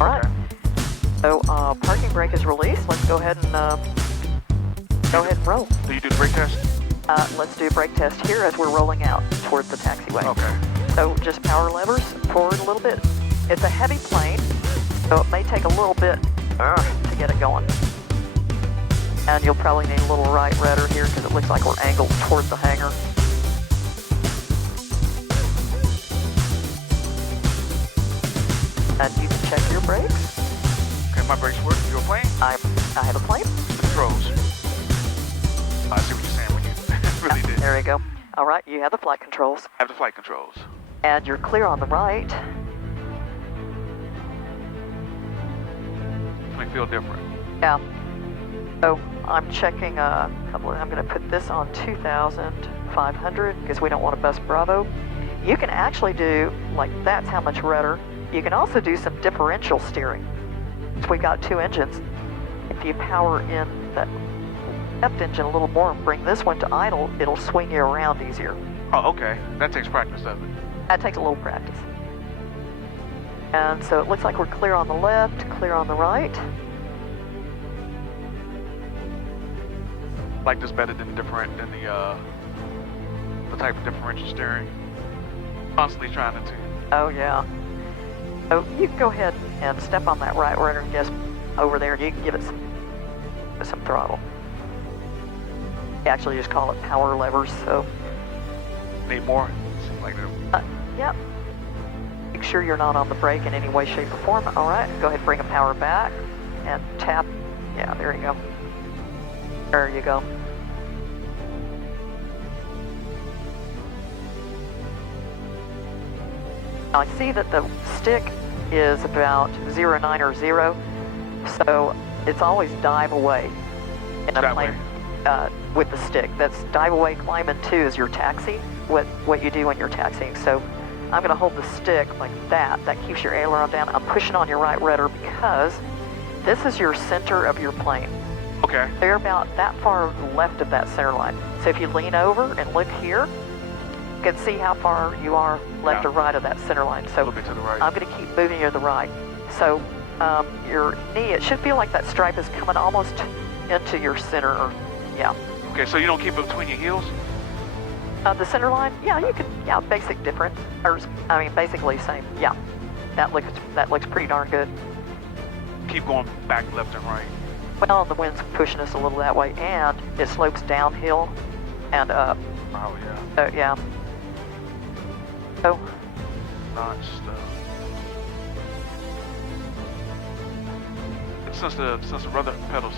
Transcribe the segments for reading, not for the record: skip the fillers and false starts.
All right. Okay. So parking brake is released. Let's go ahead and roll. Do you do the brake test? Let's do a brake test here as we're rolling out towards the taxiway. Okay. So just power levers forward a little bit. It's a heavy plane, so it may take a little bit to get it going. And you'll probably need a little right rudder here because it looks like we're angled towards the hangar. And you can check your brakes. Okay, my brakes work. You're playing? I have a plane. Controls. I see what you're saying when you really did. There you go. All right, you have the flight controls. I have the flight controls. And you're clear on the right. May feel different. Yeah. So I'm checking I'm going to put this on 2,500 because we don't want to bust Bravo. You can actually do, like, that's how much rudder. You can also do some differential steering. So we got two engines. If you power in that left engine a little more and bring this one to idle, it'll swing you around easier. Oh, okay. That takes practice, doesn't it? That takes a little practice. And so it looks like we're clear on the left, clear on the right. Like this better than the type of differential steering. Constantly trying to. Oh yeah. So you can go ahead and step on that right rudder and just over there, and you can give it some throttle. You actually just call it power levers. So. Need more? Seems like that. Yep. Make sure you're not on the brake in any way, shape, or form. All right. Go ahead, bring the power back and tap. Yeah, there you go. There you go. Now I see that the stick is about 0.9 or 0, so it's always dive away in a plane with the stick. That's dive away, climb in 2 is your taxi, what you do when you're taxiing. So I'm going to hold the stick like that. That keeps your aileron down. I'm pushing on your right rudder because this is your center of your plane. Okay. They're about that far left of that center line. So if you lean over and look here, you can see how far you are left or right of that center line. So a little bit to the right. I'm going to keep moving you to the right. So your knee, it should feel like that stripe is coming almost into your center. Or, yeah. Okay, so you don't keep it between your heels? The center line, yeah, you can. Yeah, basic difference. Or I mean, basically same. Yeah, that looks pretty darn good. Keep going back, left, and right. Well, the wind's pushing us a little that way, and it slopes downhill and up. Oh, yeah. So, yeah. So, Notched. Since the rudder pedals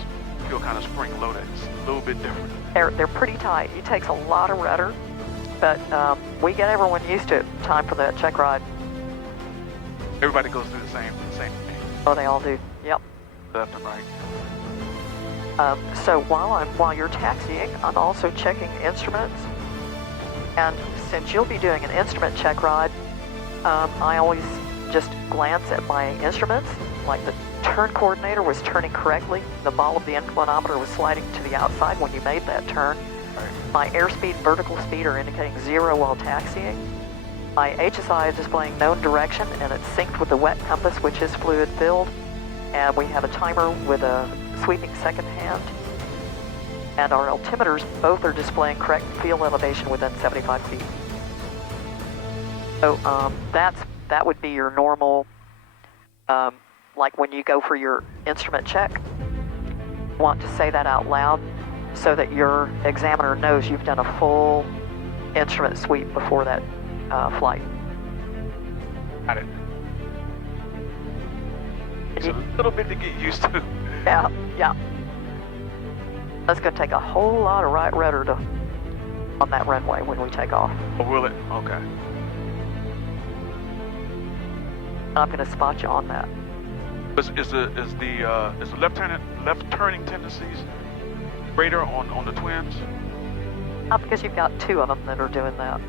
feel kind of spring-loaded, it's a little bit different. they're pretty tight. It takes a lot of rudder, but we get everyone used to it. Time for that check ride. Everybody goes through the same thing. Oh, they all do. Yep. Left and right. So while you're taxiing, I'm also checking instruments. And since you'll be doing an instrument check ride, I always just glance at my instruments. Like the turn coordinator was turning correctly. The ball of the inclinometer was sliding to the outside when you made that turn. My airspeed and vertical speed are indicating 0 while taxiing. My HSI is displaying known direction, and it's synced with the wet compass, which is fluid filled. And we have a timer with a sweeping second hand. And our altimeters both are displaying correct field elevation within 75 feet. So that would be your normal, like when you go for your instrument check, you want to say that out loud so that your examiner knows you've done a full instrument sweep before that flight. Got it. It's a little bit to get used to. Yeah. That's going to take a whole lot of right rudder on that runway when we take off. Oh, will it? Okay. I'm going to spot you on that. Is the left turning tendencies greater on the twins? Not because you've got 2 of them that are doing that.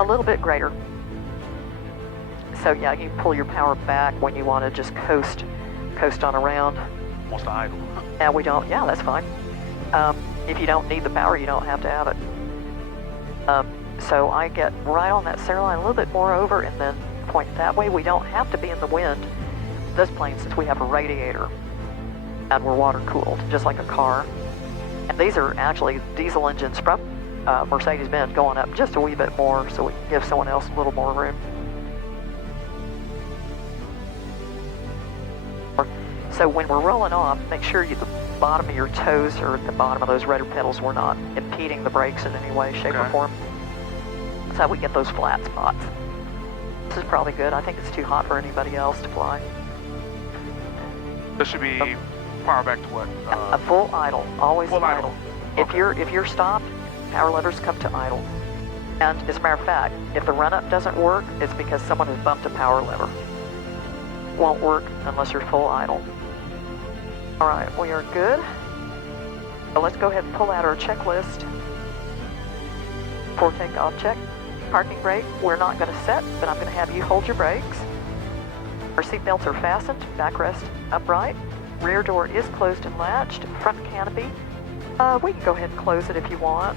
A little bit greater. So yeah, you pull your power back when you want to just coast on around. Wants to idle. Yeah, we don't. Yeah, that's fine. If you don't need the power, you don't have to have it. So I get right on that center line, a little bit more over, and then point that way. We don't have to be in the wind. this plane, since we have a radiator and we're water cooled, just like a car. And these are actually diesel engines from Mercedes-Benz going up just a wee bit more so we can give someone else a little more room. So when we're rolling off, make sure the bottom of your toes or the bottom of those rudder pedals were not impeding the brakes in any way, shape, or form. That's how we get those flat spots. This is probably good. I think it's too hot for anybody else to fly. This should be power back to what? A full idle, always full idle. Okay. If you're stopped, power levers come to idle. And as a matter of fact, if the run-up doesn't work, it's because someone has bumped a power lever. Won't work unless you're full idle. All right, we are good. So let's go ahead and pull out our checklist for takeoff check. Parking brake, we're not going to set, but I'm going to have you hold your brakes. Our seatbelts are fastened, backrest upright. Rear door is closed and latched. Front canopy, we can go ahead and close it if you want.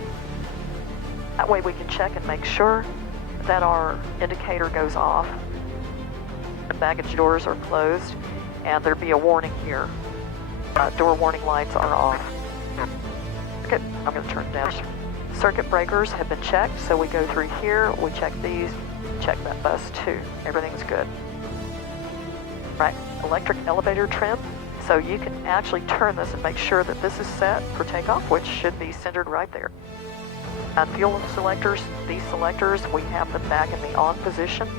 That way we can check and make sure that our indicator goes off. The baggage doors are closed, and there'll be a warning here. Door warning lights are off. Okay, I'm going to turn it down. Circuit breakers have been checked, so we go through here, we check these, check that bus too. Everything's good. Right, electric elevator trim. So you can actually turn this and make sure that this is set for takeoff, which should be centered right there. And fuel selectors, these selectors, we have them back in the on position.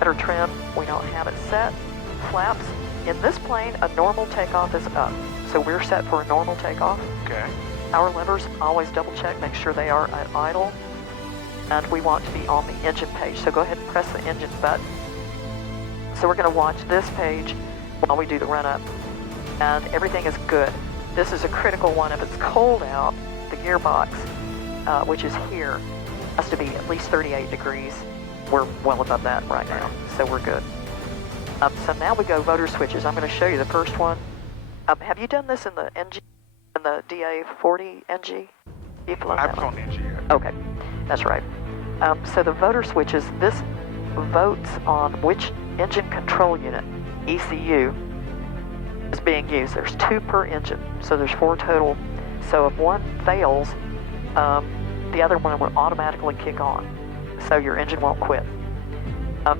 Better trim, we don't have it set. Flaps, in this plane, a normal takeoff is up. So we're set for a normal takeoff. Okay. Power levers, always double check, make sure they are at idle. And we want to be on the engine page, so go ahead and press the engine button. So we're going to watch this page while we do the run-up. And everything is good. This is a critical one. If it's cold out, the gearbox, which is here, has to be at least 38 degrees. We're well above that right now, so we're good. So now we go motor switches. I'm going to show you the first one. Have you done this in the NG, in the DA40 NG? You've flown I that haven't flown one? NG yet. Okay, that's right. So the motor switches, this votes on which engine control unit, ECU, is being used. There's 2 per engine, so there's 4 total. So if one fails, the other one will automatically kick on, so your engine won't quit.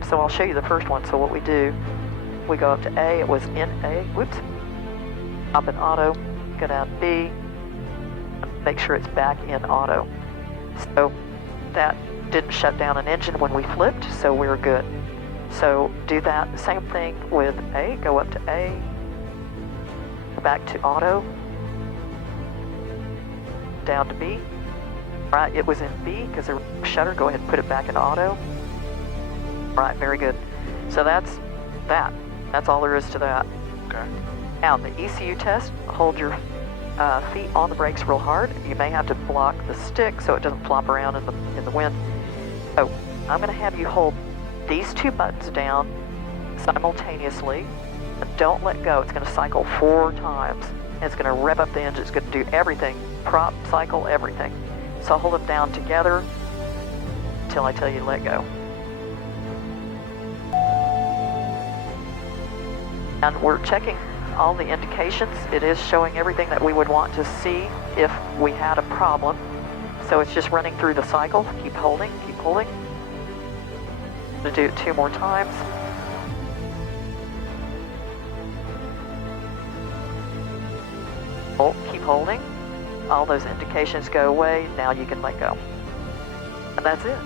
So I'll show you the first one. So what we do, we go up to A, it was in A, whoops, up in auto, go down B, make sure it's back in auto. So that didn't shut down an engine when we flipped, so we're good. So do that, same thing with A, go up to A, back to auto, down to B. Right, it was in B because the shutter, go ahead and put it back in auto. Right, very good. So that's that. That's all there is to that. Okay. Now, the ECU test, hold your feet on the brakes real hard. You may have to block the stick so it doesn't flop around in the wind. So I'm going to have you hold these 2 buttons down simultaneously. And don't let go. It's going to cycle 4 times. It's going to rev up the engine. It's going to do everything. Prop, cycle, everything. So hold them down together until I tell you to let go. And we're checking all the indications. It is showing everything that we would want to see if we had a problem. So it's just running through the cycle. Keep holding, keep holding. I'm going to do it 2 more times. Hold, keep holding. All those indications go away. Now you can let go. And that's it.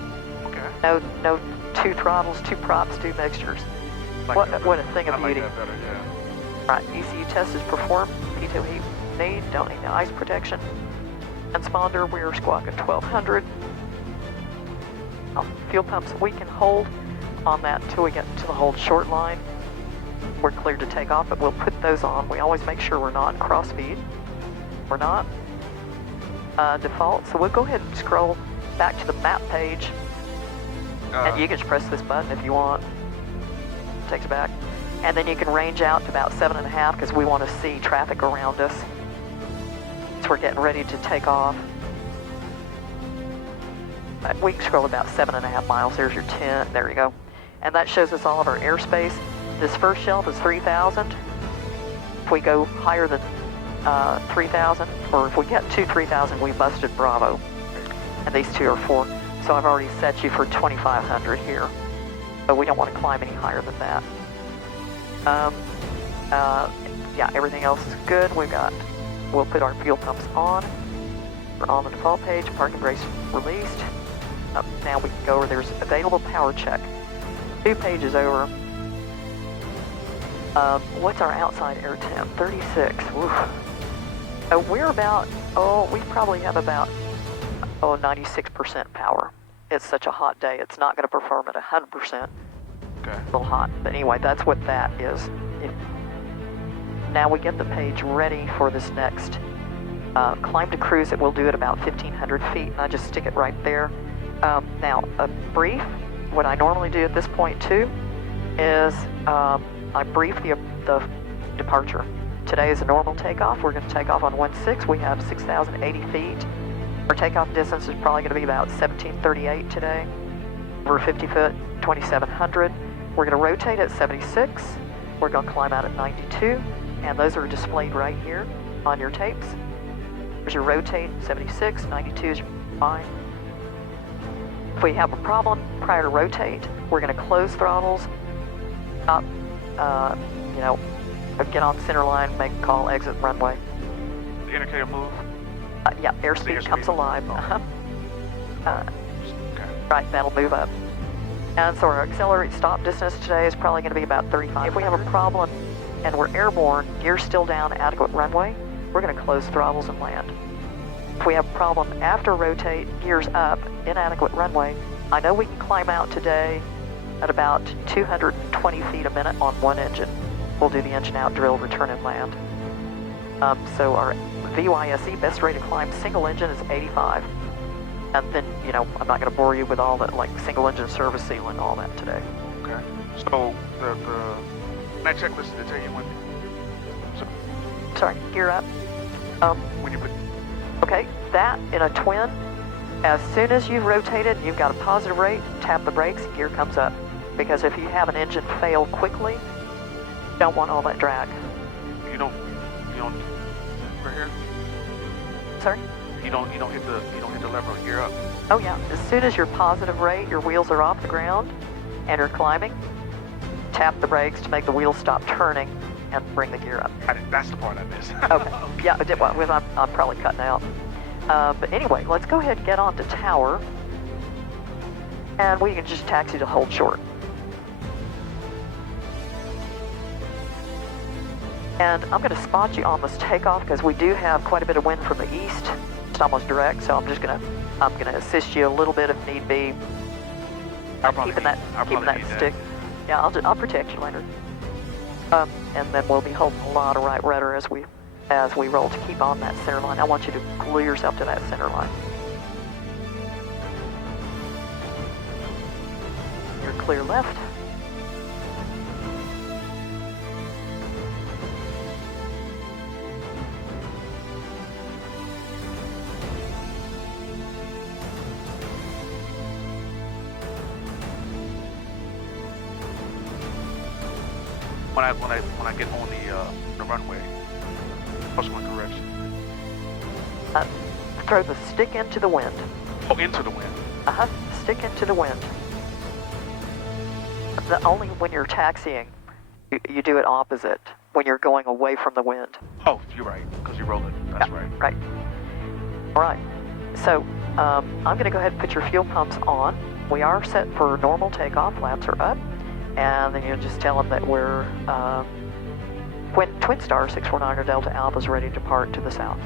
Okay. No 2 throttles, 2 props, 2 mixtures. Like What a thing of I like beauty. that better, yeah. Right, ECU test is performed. P2 heat made. Don't need the ice protection. Transponder, we're squawk at 1200. Fuel pumps, we can hold on that until we get to the hold short line. We're cleared to take off, but we'll put those on. We always make sure we're not in cross speed. We're not. Default, so we'll go ahead and scroll back to the map page. And you can just press this button if you want. Takes it back. And then you can range out to about 7.5 because we want to see traffic around us. So we're getting ready to take off. We can scroll about 7.5 miles. There's your 10. There you go. And that shows us all of our airspace. This first shelf is 3,000. If we go higher than 3,000, or if we get to 3,000, we busted Bravo. And these two are 4. So I've already set you for 2,500 here. But we don't want to climb any higher than that. Yeah, everything else is good. We'll put our fuel pumps on. We're on the default page. Parking brakes released. Now we can go over. There's available power check. 2 pages over. What's our outside air temp? 36. Woof. We're about, we probably have about, 96% power. It's such a hot day. It's not going to perform at 100%. Okay. A little hot. But anyway, that's what that is. Now we get the page ready for this next climb to cruise that we'll do at about 1,500 feet. And I just stick it right there. Now, a brief, what I normally do at this point too, is I brief the departure. Today is a normal takeoff. We're going to take off on 1-6. We have 6,080 feet. Our takeoff distance is probably going to be about 1,738 today. Over 50 foot, 2,700. We're going to rotate at 76. We're going to climb out at 92. And those are displayed right here on your tapes. There's your rotate, 76, 92 is fine. If we have a problem prior to rotate, we're going to close throttles, up, get on center line, make a call, exit runway. The indicator move? Yeah, airspeed comes alive. Oh. Okay. Right, that'll move up. And so our accelerate stop distance today is probably going to be about 35. If we have a problem and we're airborne, gear's still down, adequate runway, we're going to close throttles and land. If we have a problem after rotate, gear's up, inadequate runway, I know we can climb out today at about 220 feet a minute on one engine. We'll do the engine out drill, return and land. So our VYSE, best rate of climb, single engine is 85. And then, I'm not going to bore you with all that, like single engine service seal and all that today. Okay. So that checklist to tell you when. Sorry, gear up. When you put. Okay, that in a twin, as soon as you've rotated, you've got a positive rate, tap the brakes, gear comes up. Because if you have an engine fail quickly, you don't want all that drag. You don't right here? Sorry? You don't hit the lever or gear up. Oh yeah, as soon as you're positive rate, your wheels are off the ground and you're climbing, tap the brakes to make the wheels stop turning and bring the gear up. That's the part I missed. Okay, yeah, I'm probably cutting out. But anyway, let's go ahead and get onto tower and we can just taxi to hold short. And I'm going to spot you on this takeoff because we do have quite a bit of wind from the east. It's almost direct, so I'm going to assist you a little bit if need be. Keeping that stick. Yeah, I'll protect you later. And then we'll be holding a lot of right rudder as we roll to keep on that center line. I want you to glue yourself to that center line. You're clear left. When I get on the runway, what's my correction? Throw the stick into the wind. Oh, into the wind. Stick into the wind. Only when you're taxiing, you do it opposite. When you're going away from the wind. Oh, you're right, because you're rolling. That's right. Right. All right. So I'm going to go ahead and put your fuel pumps on. We are set for normal takeoff. Flaps are up. And then you just tell them that we're Twin Star 649 Delta Alpha is ready to depart to the south.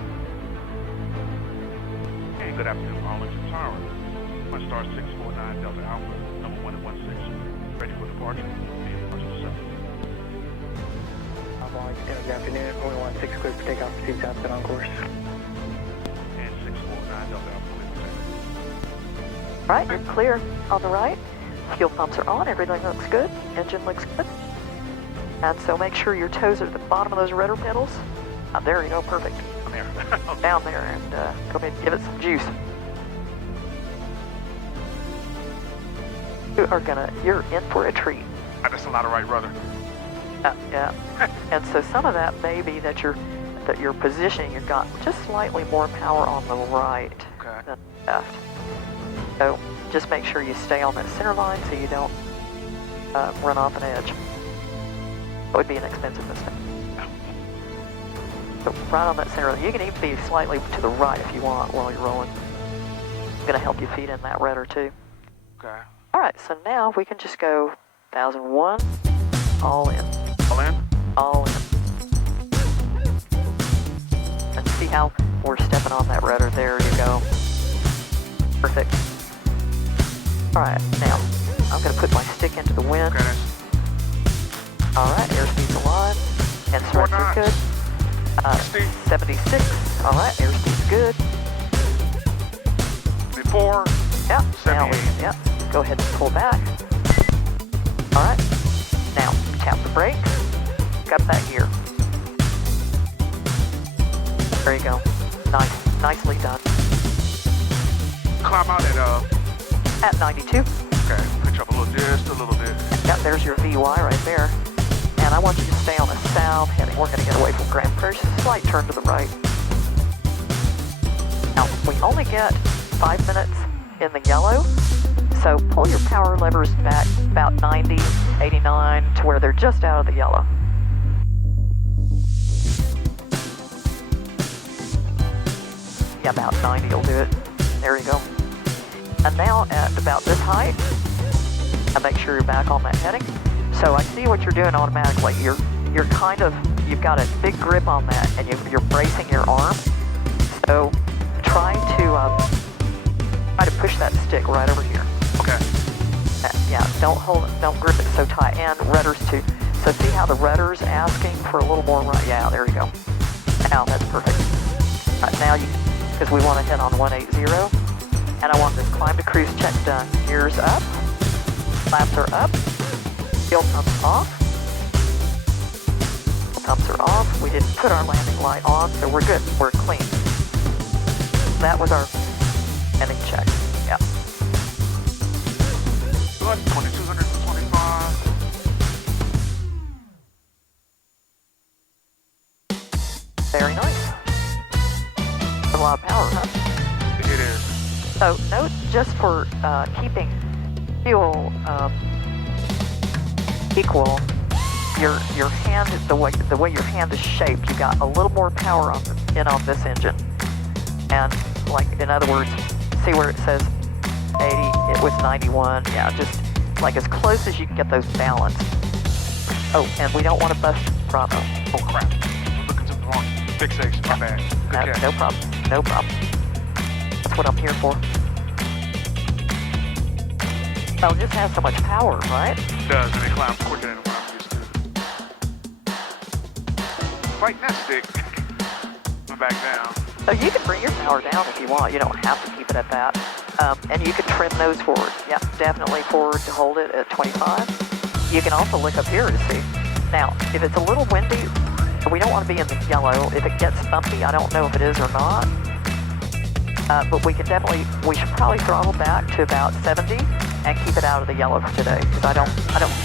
Hey, good afternoon, Arlington Tower. Twin Star 649 Delta Alpha, number 1 at 16, ready for departure. Departure to south. Good afternoon, 416 clear for takeoff, proceed southbound on course. And 649 Delta Alpha, clear for takeoff. Right, you're clear on the right. Fuel pumps are on, everything looks good, engine looks good. And so make sure your toes are at the bottom of those rudder pedals. There you go, perfect. There. Down there, and go ahead and give it some juice. You're in for a treat. That's a lot of right rudder. Yeah. And so some of that may be that your positioning, you've got just slightly more power on the right than left. So just make sure you stay on that center line so you don't run off an edge. That would be an expensive mistake. So right on that center line. You can even be slightly to the right if you want while you're rolling. It's going to help you feed in that rudder too. Okay. All right, so now we can just go 1001, all in. All in? All in. And see how we're stepping on that rudder. There you go. Perfect. All right, now I'm going to put my stick into the wind. Okay. All right, airspeed's alive. Instruments are good. 76. All right, airspeed's good. 74. Yeah. Now 78. yeah. Go ahead and pull back. All right. Now tap the brakes. Got that gear. There you go. Nice. Nicely done. Climb out At 92. okay, pitch up just a little bit. Yep, there's your VY right there. And I want you to stay on the south heading. We're going to get away from Grand Prairie. Just a slight turn to the right. Now, we only get 5 minutes in the yellow, so pull your power levers back about 90, 89 to where they're just out of the yellow. Yeah, about 90 will do it. There you go. And now at about this height, and make sure you're back on that heading. So I see what you're doing automatically. You're you've got a big grip on that, and you're bracing your arm. So try to push that stick right over here. Okay. Yeah, don't grip it so tight, and rudders too. So see how the rudder's asking for a little more right? Yeah, there you go. Now that's perfect. Now because we want to hit on 180, and I want this climb to cruise check done. Gears up, flaps are up, fuel pumps off. Pumps are off. We didn't put our landing light on, so we're good. We're clean. That was our landing check. Yeah. Good. 2225. Very nice. A lot of power, huh? It is. So note, just for keeping fuel equal, your hand, the way your hand is shaped, you got a little more power on this engine. And like, in other words, see where it says 80, it was 91. Yeah, just like as close as you can get those balanced. Oh, and we don't want to bust Bravo. Oh crap. I'm looking to the wrong fixation. My bad. Good catch. No problem. No problem. That's what I'm here for. Oh, it just has so much power, right? It does, and it climbs quicker than what I'm used to. Fighting that stick. I'm back down. So you can bring your power down if you want. You don't have to keep it at that. And you can trim those forward. Yeah, definitely forward to hold it at 25. You can also look up here to see. Now, if it's a little windy, we don't want to be in the yellow. If it gets bumpy, I don't know if it is or not. But we should probably throttle back to about 70 and keep it out of the yellow for today, because I don't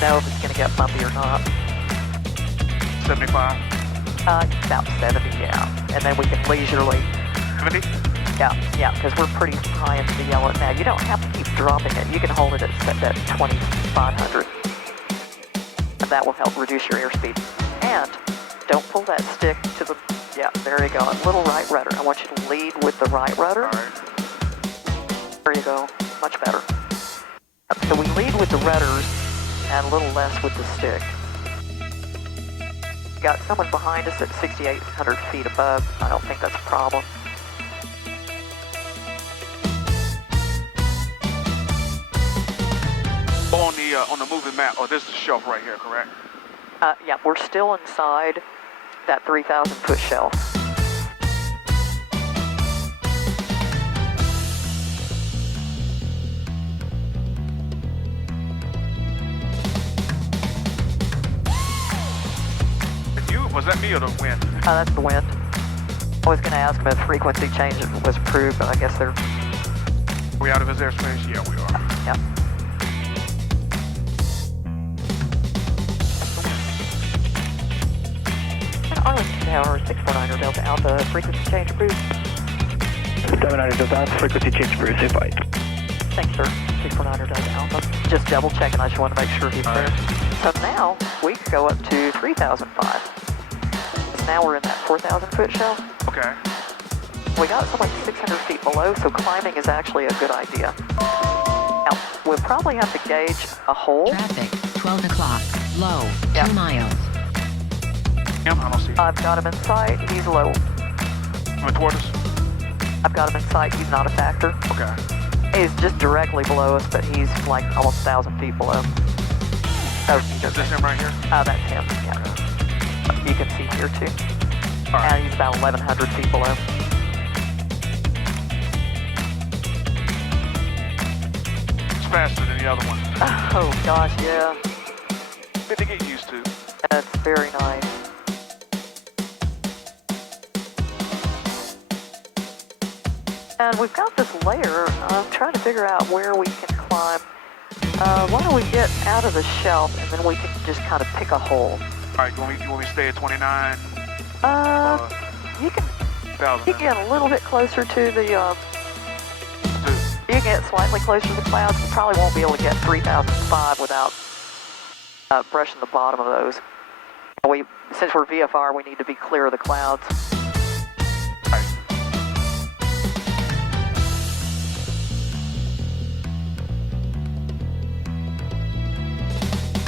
know if it's going to get bumpy or not. 75. About 70, yeah. And then we can leisurely. 70? Yeah, because we're pretty high into the yellow now. You don't have to keep dropping it. You can hold it at 2,500. And that will help reduce your airspeed. And don't pull that stick to the, yeah, there you go. A little right rudder. I want you to lead with the right rudder. All right. There you go. Much better. So we lead with the rudders and a little less with the stick. Got someone behind us at 6,800 feet above. I don't think that's a problem. On the moving map, oh, this is the shelf right here, correct? Yeah, we're still inside that 3,000-foot shelf. Was that me or the wind? That's the wind. I was going to ask him if frequency change was approved, but I guess they're... Are we out of his airspace? Yeah, we are. Yeah. Tower 649 Delta Alpha, frequency change approved. 79 Delta Alpha, frequency change approved, safe flight. Thanks, sir. 649 Delta Alpha. Just double checking, I just want to make sure he's there. So now, we could go up to 3,005. Now we're in that 4,000 foot shelf. Okay. We got somewhere 600 feet below, so climbing is actually a good idea. Now, we'll probably have to gauge a hole. Traffic, 12 o'clock, low, 2 miles. Him, I don't see him. I've got him in sight, he's low. Coming toward us? I've got him in sight, he's not a factor. Okay. He's just directly below us, but he's like almost 1,000 feet below. Oh, Is this him right here? that's him, yeah. You can see here too. All right. And he's about 1,100 feet below. It's faster than the other one. Oh gosh, yeah. Good to get used to. That's very nice. And we've got this layer. I'm trying to figure out where we can climb. Why don't we get out of the shelf and then we can just kind of pick a hole. All right, you want me to stay at 29? You can 1,000. you can get a little bit closer to the, you can get slightly closer to the clouds. You probably won't be able to get 3,005 without brushing the bottom of those. Since we're VFR, we need to be clear of the clouds. All right.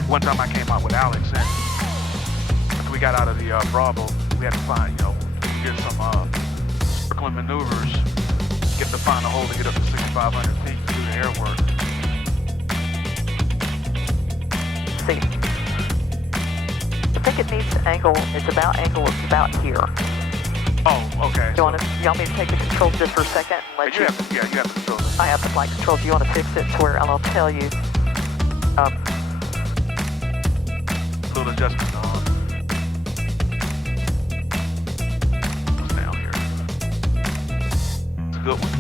One time I came out with Alex, and after we got out of the Bravo, we had to find, get some circling maneuvers, get to find a hole to get up to 6,500 feet to do the air work. See, I think it needs to angle. It's about here. Oh, okay. You want me to take the controls just for a second and let you? You have the controls. I have the flight controls. You want to fix it to where I'll tell you. Little adjustment on. What's down here? It's a good one.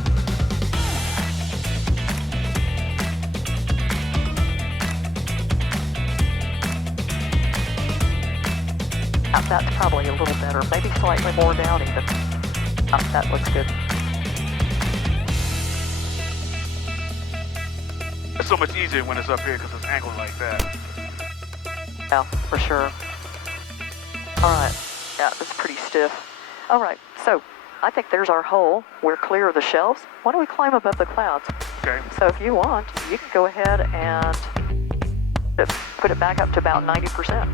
That's probably a little better. Maybe slightly more down even. That looks good. It's so much easier when it's up here because it's angled like that. Yeah, for sure. All right. Yeah, that's pretty stiff. All right. So I think there's our hole. We're clear of the shelves. Why don't we climb above the clouds? Okay. So if you want, you can go ahead and put it back up to about 90%.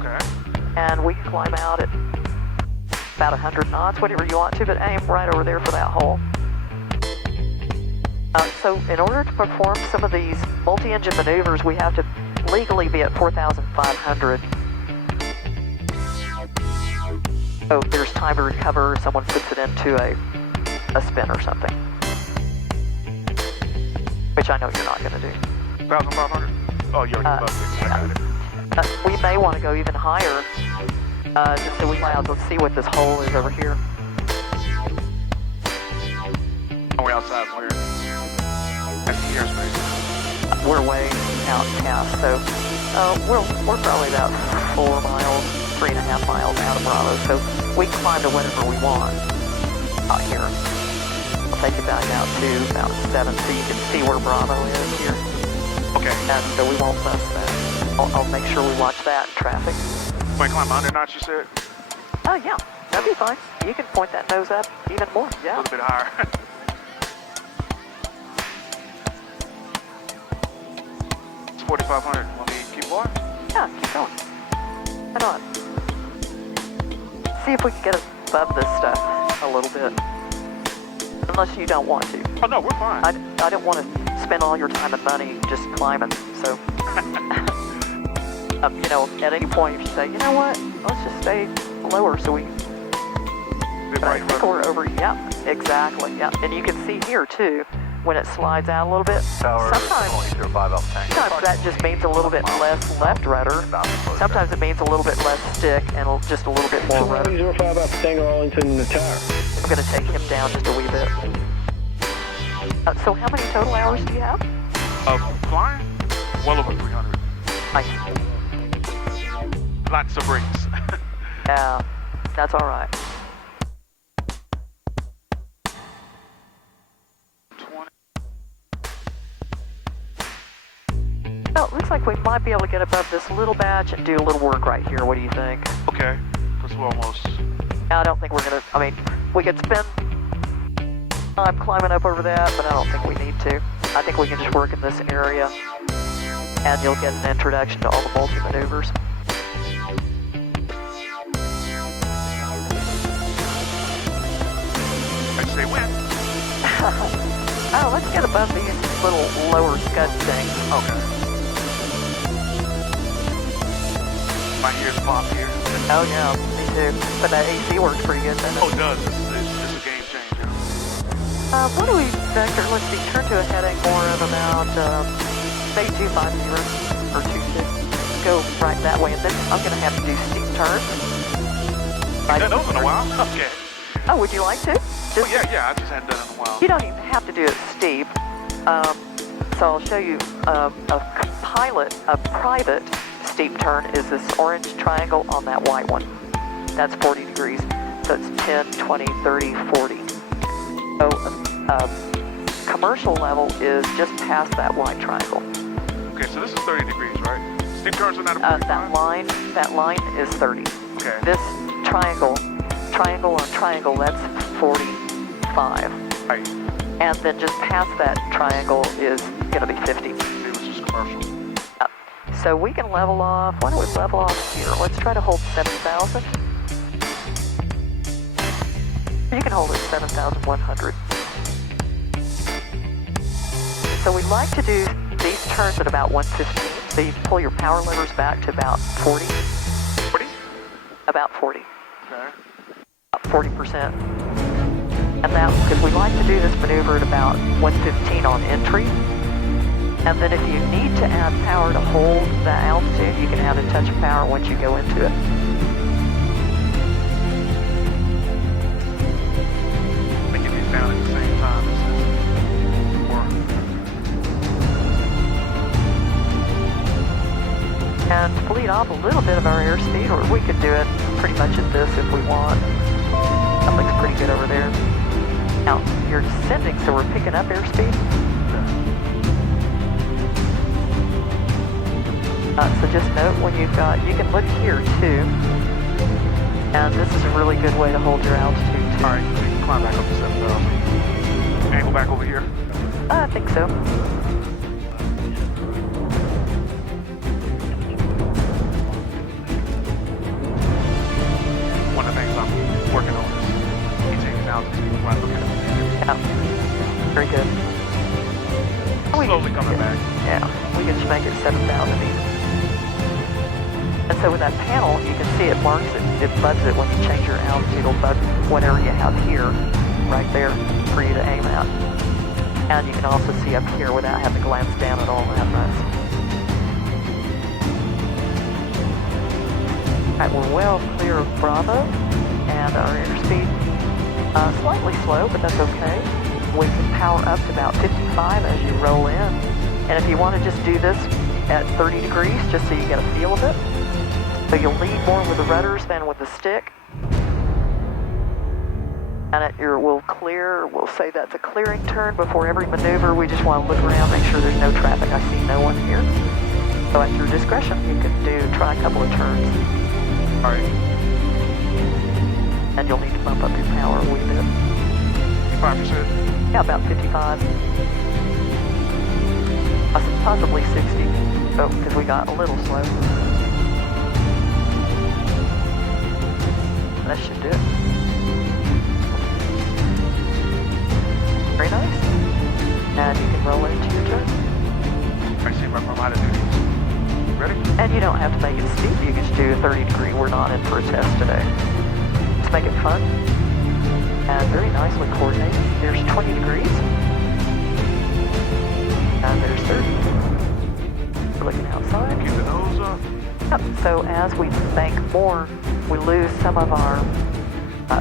Okay. And we can climb out at about 100 knots, whatever you want to, but aim right over there for that hole. So in order to perform some of these multi-engine maneuvers, we have to legally be at 4,500. So there's time to recover, someone puts it into a spin or something. Which I know you're not going to do. 1,500? Oh, you're already above it. I got it. We may want to go even higher, just so we clouds. Let's see what this hole is over here. Oh, we're outside clear. That's the airspace. We're way out past, so we're probably about 4 miles, 3.5 miles out of Bravo, so we can climb to whatever we want out here. I'll take you back out to about 7 so you can see where Bravo is here. Okay. And so we won't bust that. I'll make sure we watch that in traffic. Wait, climb 100 knots, you said? Oh, yeah, that'd be fine. You can point that nose up even more, A yeah. little bit higher. It's 4,500. Want me to keep going? Yeah, keep going. Head on. See if we can get above this stuff a little bit. Unless you don't want to. Oh, no, we're fine. I don't want to spend all your time and money just climbing, so. At any point if you say, you know what, let's just stay lower so we Right, we're over, yeah, exactly, yeah. And you can see here too, when it slides out a little bit, sometimes that just means a little bit less left rudder. Sometimes it means a little bit less stick and just a little bit more rudder. 105 up Tango Arlington Tower. I'm going to take him down just a wee bit. So how many total hours do you have? Flying? Well over 300. Nice. Lots of breaks. Yeah. That's all right. 20. Well, it looks like we might be able to get above this little batch and do a little work right here. What do you think? Okay, because we're almost... I don't think we're gonna, I mean, we could spend time climbing up over that, but I don't think we need to. I think we can just work in this area, and you'll get an introduction to all the multi-maneuvers. I say when? Oh, let's get above these little lower scud things. Okay. My ears pop here. Oh yeah, me too. But that AC works pretty good, doesn't it? Oh, it does. It's a game changer. What do we vector? Let's see, turn to a heading more of about, say 250 or 26. Go right that way, and then I'm going to have to do steep turns. I've done those in a while. Okay. Oh, would you like to? Oh, yeah, I just hadn't done it in a while. You don't even have to do it steep. So I'll show you a private steep turn is this orange triangle on that white one. That's 40 degrees. So it's 10, 20, 30, 40. So commercial level is just past that white triangle. Okay, so this is 30 degrees, right? Steep turns are not a That line is 30. Okay. This triangle on triangle, that's 45. Right. And then just past that triangle is going to be 50. This is commercial. So we can level off. Why don't we level off here? Let's try to hold 7,000. You can hold it 7,100. So we like to do these turns at about 115. So you pull your power levers back to about 40. 40? About 40. Okay. About 40%. And that, because we like to do this maneuver at about 115 on entry. And then if you need to add power to hold the altitude, you can add a touch of power once you go into it. Making these down at the same time. And to bleed off a little bit of our airspeed, or we could do it pretty much at this if we want. That looks pretty good over there. Now, you're descending, so we're picking up airspeed. So just note when you've got, you can look here too. And this is a really good way to hold your altitude too. All right, so you can climb back up to 7,000. Angle back over here. I think so. One of the things I'm working on is maintaining altitude when I look at it. Yeah, very good. Slowly coming back. Yeah, we can just make it 7,000 even. And so with that panel, you can see it marks it, it bugs it when you change your altitude. It'll bug whatever you have here, right there, for you to aim at. And you can also see up here without having to glance down at all. That's nice. Alright, we're well clear of Bravo, and our airspeed slightly slow, but that's okay. We can power up to about 55 as you roll in. And if you want to just do this at 30 degrees, just so you get a feel of it, so you'll lead more with the rudders than with the stick. And we'll clear, we'll say that's a clearing turn before every maneuver. We just want to look around, make sure there's no traffic. I see no one here. So at your discretion, you can try a couple of turns. All right. And you'll need to bump up your power a wee bit. 5%? Yeah, about 55. Possibly 60. Oh, because we got a little slow. That should do it. Very nice. And you can roll into your turn. I see if I remember how to do these. Ready? And you don't have to make it steep. You can just do a 30 degree. We're not in for a test today. Let's make it fun. And very nicely coordinated. There's 20 degrees. And there's 30. We're looking outside. Keep the nose up. Yep. So as we bank more, we lose some of our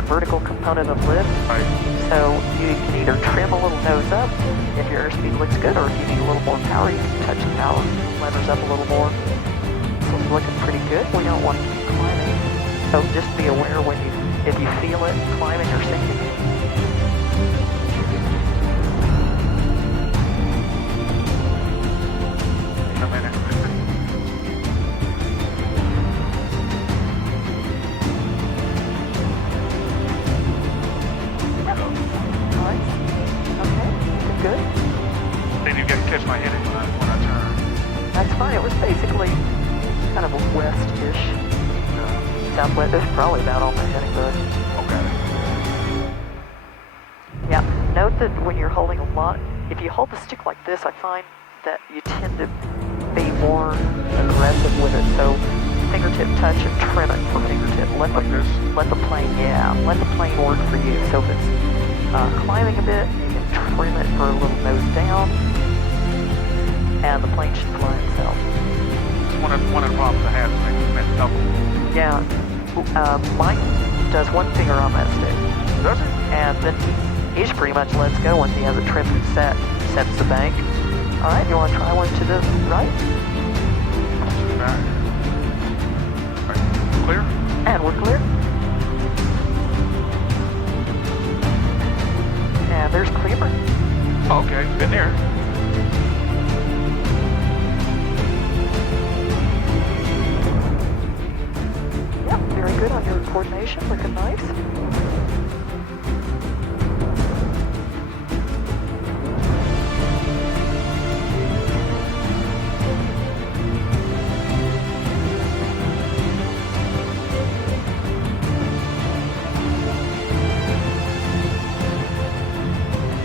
vertical component of lift. Right. So you can either trim a little nose up if your airspeed looks good, or if you need a little more power, you can touch the power levers up a little more. So it's looking pretty good. We don't want to keep climbing. So just be aware when you if you feel it climbing or sinking. In a minute. Nice. Okay, good. Then you get to catch my heading when I turn. That's fine. It was basically kind of a west-ish. Southwest. It's probably about on the heading, bud. Okay. Yeah. Note that when you're holding a lot, if you hold the stick like this, I find that you tend to be more aggressive with it. So fingertip touch and trim it for fingertip. Let Like this? the plane, let the plane work for you. So if it's climbing a bit, you can trim it for a little nose down, and the plane should fly itself. It's one of the problems I have is making it double. Yeah. Mike does one finger on that stick, Does it? and then he's pretty much lets go once he has it trimmed and set. Sets the bank. All right, you want to try one to the right? Back. Right. Clear? And we're clear. And there's Cleaver. Oh, okay. Been there. Yep, very good on your coordination, looking nice.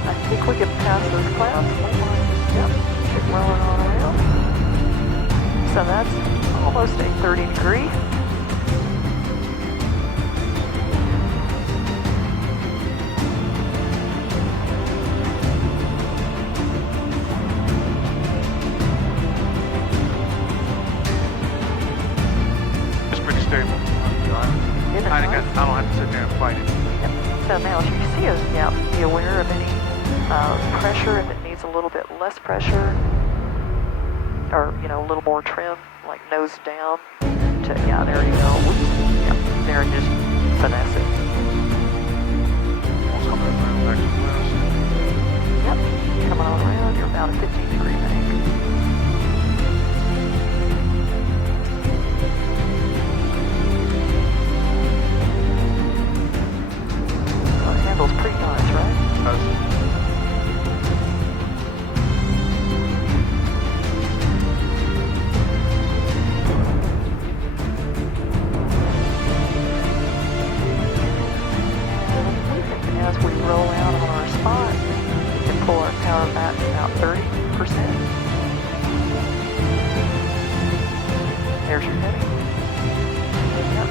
I think we can pass those clouds. Yep, keep rolling on around. So that's almost a 30 degree. It's pretty stable. Isn't it I nice? don't have to sit there and fight it. Yep. So now if you see it, be aware of any pressure, if it needs a little bit less pressure, or, a little more trim, like nose down, there you go. Whoops. Yep, there and just finesse it. Almost coming around back to the west. Yep, coming on around, you're about a 15 degree bank. The handle's pretty nice, right? As we roll out on our spot, we can pull our power back to about 30%. There's your heading. Yep.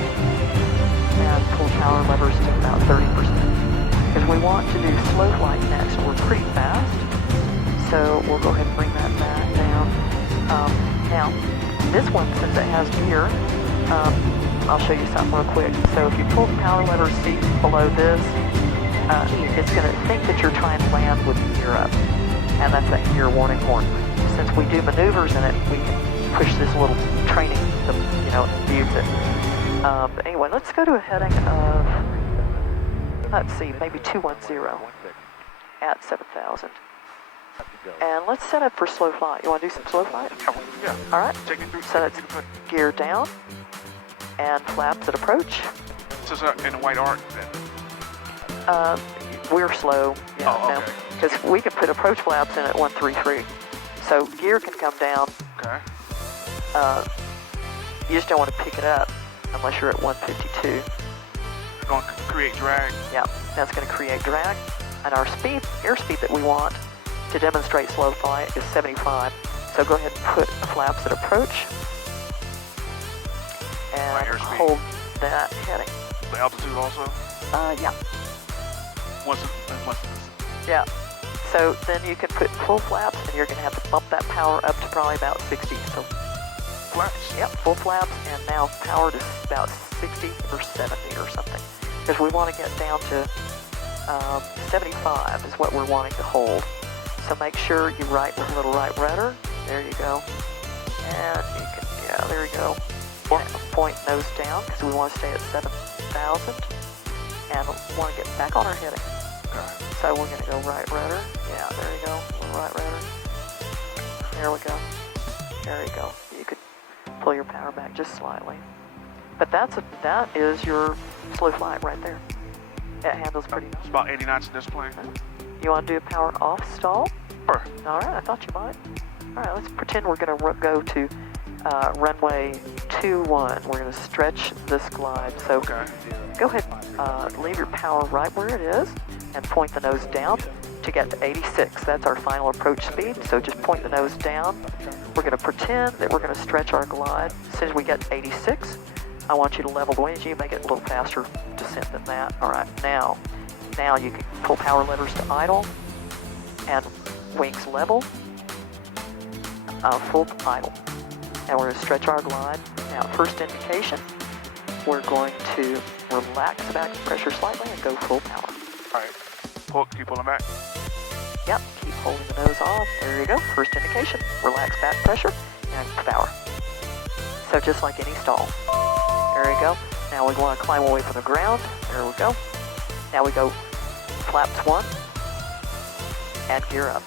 And pull power levers to about 30%. Because we want to do slow flight next. We're pretty fast. So we'll go ahead and bring that back down. Now, this one, since it has gear, I'll show you something real quick. So if you pull the power lever seat below this, it's going to think that you're trying to land with the gear up. And that's that gear warning horn. Since we do maneuvers in it, we can push this little training, mutes it. But anyway, let's go to a heading of, let's see, maybe 210 at 7,000. And let's set up for slow flight. You want to do some slow flight? Yeah. All right. Take me through. So that's gear down and flaps at approach. This is in a white arc then. We're slow, okay. Because we can put approach flaps in at 133. So gear can come down. Okay. You just don't want to pick it up unless you're at 152. It's going to create drag. Yeah, that's going to create drag. And our airspeed that we want to demonstrate slow flight is 75. So go ahead and put flaps at approach. And hold that heading. The altitude also? Yeah. Once Yeah. So then you can put full flaps, and you're going to have to bump that power up to probably about 60. So flaps? Yep, full flaps, and now powered is about 60 or 70 or something. Because we want to get down to 75 is what we're wanting to hold. So make sure you right with a little right rudder. There you go. And you can, there you go. Point nose down, because we want to stay at 7,000. and want to get back on our heading. Okay. So we're going to go right rudder. Yeah, there you go. Right rudder. There we go. There you go. You could pull your power back just slightly. But that is your slow flight right there. It handles pretty nice. It's about 80 knots in this plane. You want to do a power off stall? Sure. All right, I thought you might. All right, let's pretend we're going to go to runway 21. We're going to stretch this glide. So Okay. go ahead, leave your power right where it is and point the nose down to get to 86. That's our final approach speed. So just point the nose down. We're going to pretend that we're going to stretch our glide. As soon as we get to 86, I want you to level the wings. You make it a little faster descent than that. All right, now you can pull power levers to idle and wings level, full idle. And we're going to stretch our glide. Now, first indication, we're going to relax the back pressure slightly and go full power. All right. Keep pulling back. Yep, keep holding the nose off. There you go. First indication. Relax back pressure and power. So just like any stall. There you go. Now we want to climb away from the ground. There we go. Now we go flaps 1 and gear up.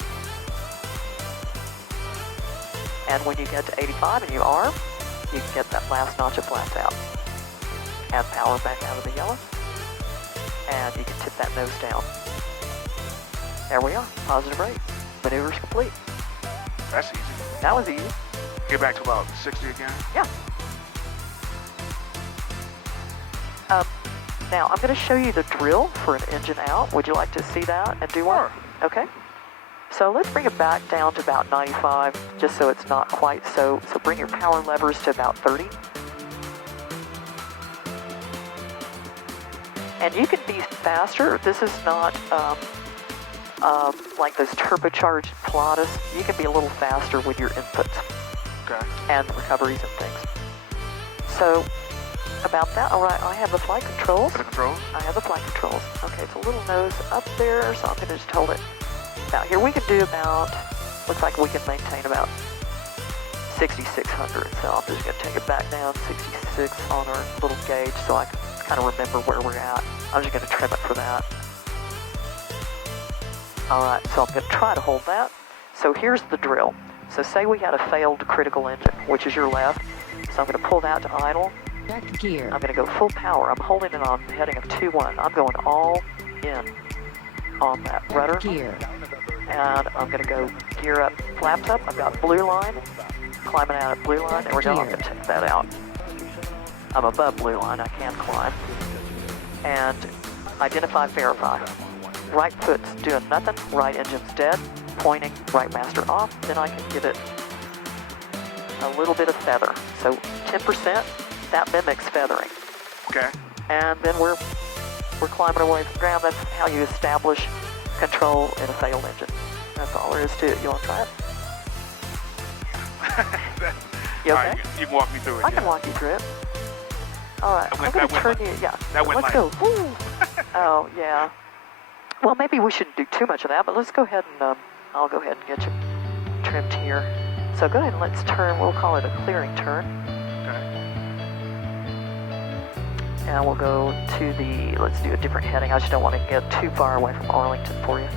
And when you get to 85 and you arm, you can get that last notch of flaps out. And power back out of the yellow. And you can tip that nose down. There we are. Positive rate. Maneuver's complete. That's easy. That was easy. Get back to about 60 again. Yeah. Now, I'm going to show you the drill for an engine out. Would you like to see that and do one? Sure. Okay. So let's bring it back down to about 95, just so it's not quite so. So bring your power levers to about 30. And you can be faster. This is not like those turbocharged Pilatus. You can be a little faster with your inputs. Okay. And recoveries and things. So, about that, all right, I have the flight controls. The controls? I have the flight controls. Okay, it's a little nose up there, so I'm going to just hold it. About here, we can do about, looks like we can maintain about 6,600. So I'm just going to take it back down, 66 on our little gauge, so I can kind of remember where we're at. I'm just going to trim it for that. All right, so I'm going to try to hold that. So here's the drill. So say we had a failed critical engine, which is your left. So I'm going to pull that to idle. Check gear. I'm going to go full power. I'm holding it on the heading of 2-1. I'm going all in on that rudder. Gear. And I'm going to go gear up, flaps up. I've got blue line, climbing out at blue line. There we go. I'm going to take that out. I'm above blue line. I can climb. And identify, verify. Right foot's doing nothing. Right engine's dead. Pointing, right master off. Then I can give it a little bit of feather. So 10%, that mimics feathering. Okay. And then we're climbing away from the ground. That's how you establish control in a failed engine. That's all there is to it. You want to try it? You okay? Right, you can walk me through it. I can walk you through it. All right. I'm going to turn you. Yeah. That went Let's go. Woo. Oh, yeah. Well, maybe we shouldn't do too much of that, but let's go ahead and I'll go ahead and get you trimmed here. So go ahead and let's turn. We'll call it a clearing turn. Okay. And we'll go to the, let's do a different heading. I just don't want to get too far away from Arlington for you.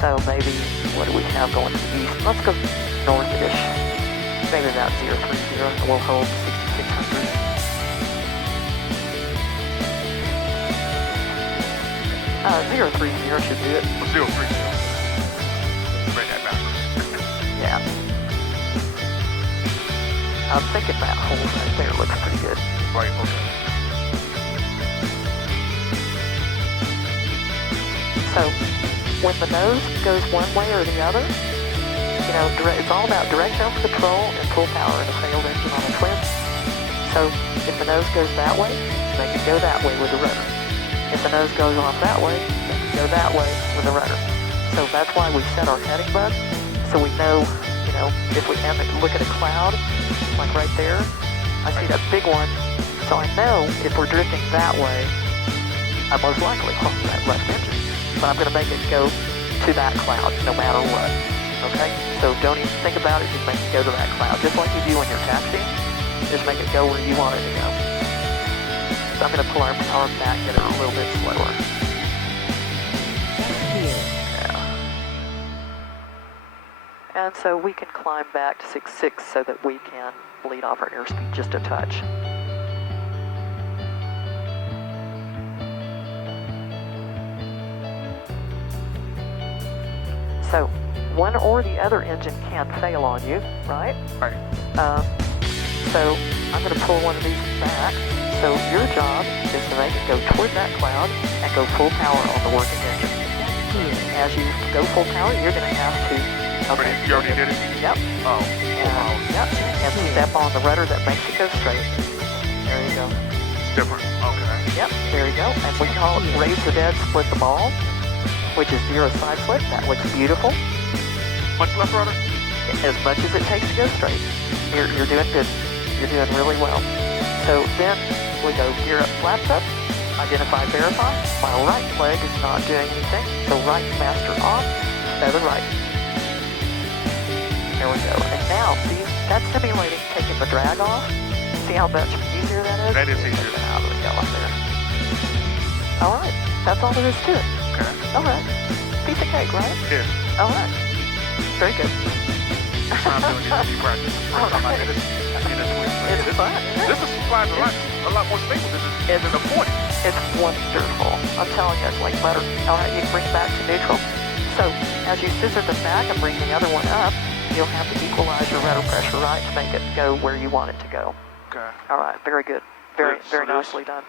So maybe, what do we have going to the east? Let's go north-ish. Maybe about 030, and we'll hold 6,600. 030 should do it. 030. Bring that back. Yeah. I'm thinking that hole right there looks pretty good. Right, okay. So, when the nose goes one way or the other, you know, it's all about directional control and full power in a failed engine on a twin. So, if the nose goes that way, make it go that way with the rudder. If the nose goes off that way, make it go that way with the rudder. So that's why we set our heading button, so we know, you know, if we look at a cloud, like right there, I see that big one, so I know if we're drifting that way, I most likely hook that left engine. But I'm going to make it go to that cloud, no matter what. Okay? So don't even think about it, just make it go to that cloud. Just like you do when you're taxiing, just make it go where you want it to go. So I'm going to pull our power back, get it a little bit slower. Clear. Yeah. And so we can climb back to 6.6 so that we can bleed off our airspeed just a touch. So one or the other engine can fail on you, right? Right. So I'm going to pull one of these back. So your job is to make it go toward that cloud and go full power on the working engine. As you go full power, you're going to have to... Okay. You already did it? Yep. Oh. Yep. And step on the rudder that makes it go straight. There you go. It's different. Okay. Yep. There you go. And we call it raise the dead, split the ball, which is 0 side flip. That looks beautiful. Much left rudder? As much as it takes to go straight. You're doing good. You're doing really well. So then we go gear up, flaps up, identify, verify. My right leg is not doing anything. So right master on, feather right. There we go. And now, see, that's simulating taking the drag off. See how much easier that is? That is easier. Take it out of the yellow there. All right. That's all there is to it. Okay. All right. Piece of cake, right? Yeah. All right. Very good. I'm doing this in practice. All right. It's fun. This is flying a lot more stable than the 40. It's wonderful. I'm telling you, it's like butter. All right, you can bring it back to neutral. So as you scissor them back and bring the other one up, you'll have to equalize your rudder pressure, right, to make it go where you want it to go. Okay. All right, very good. Very, Good. So very nicely done.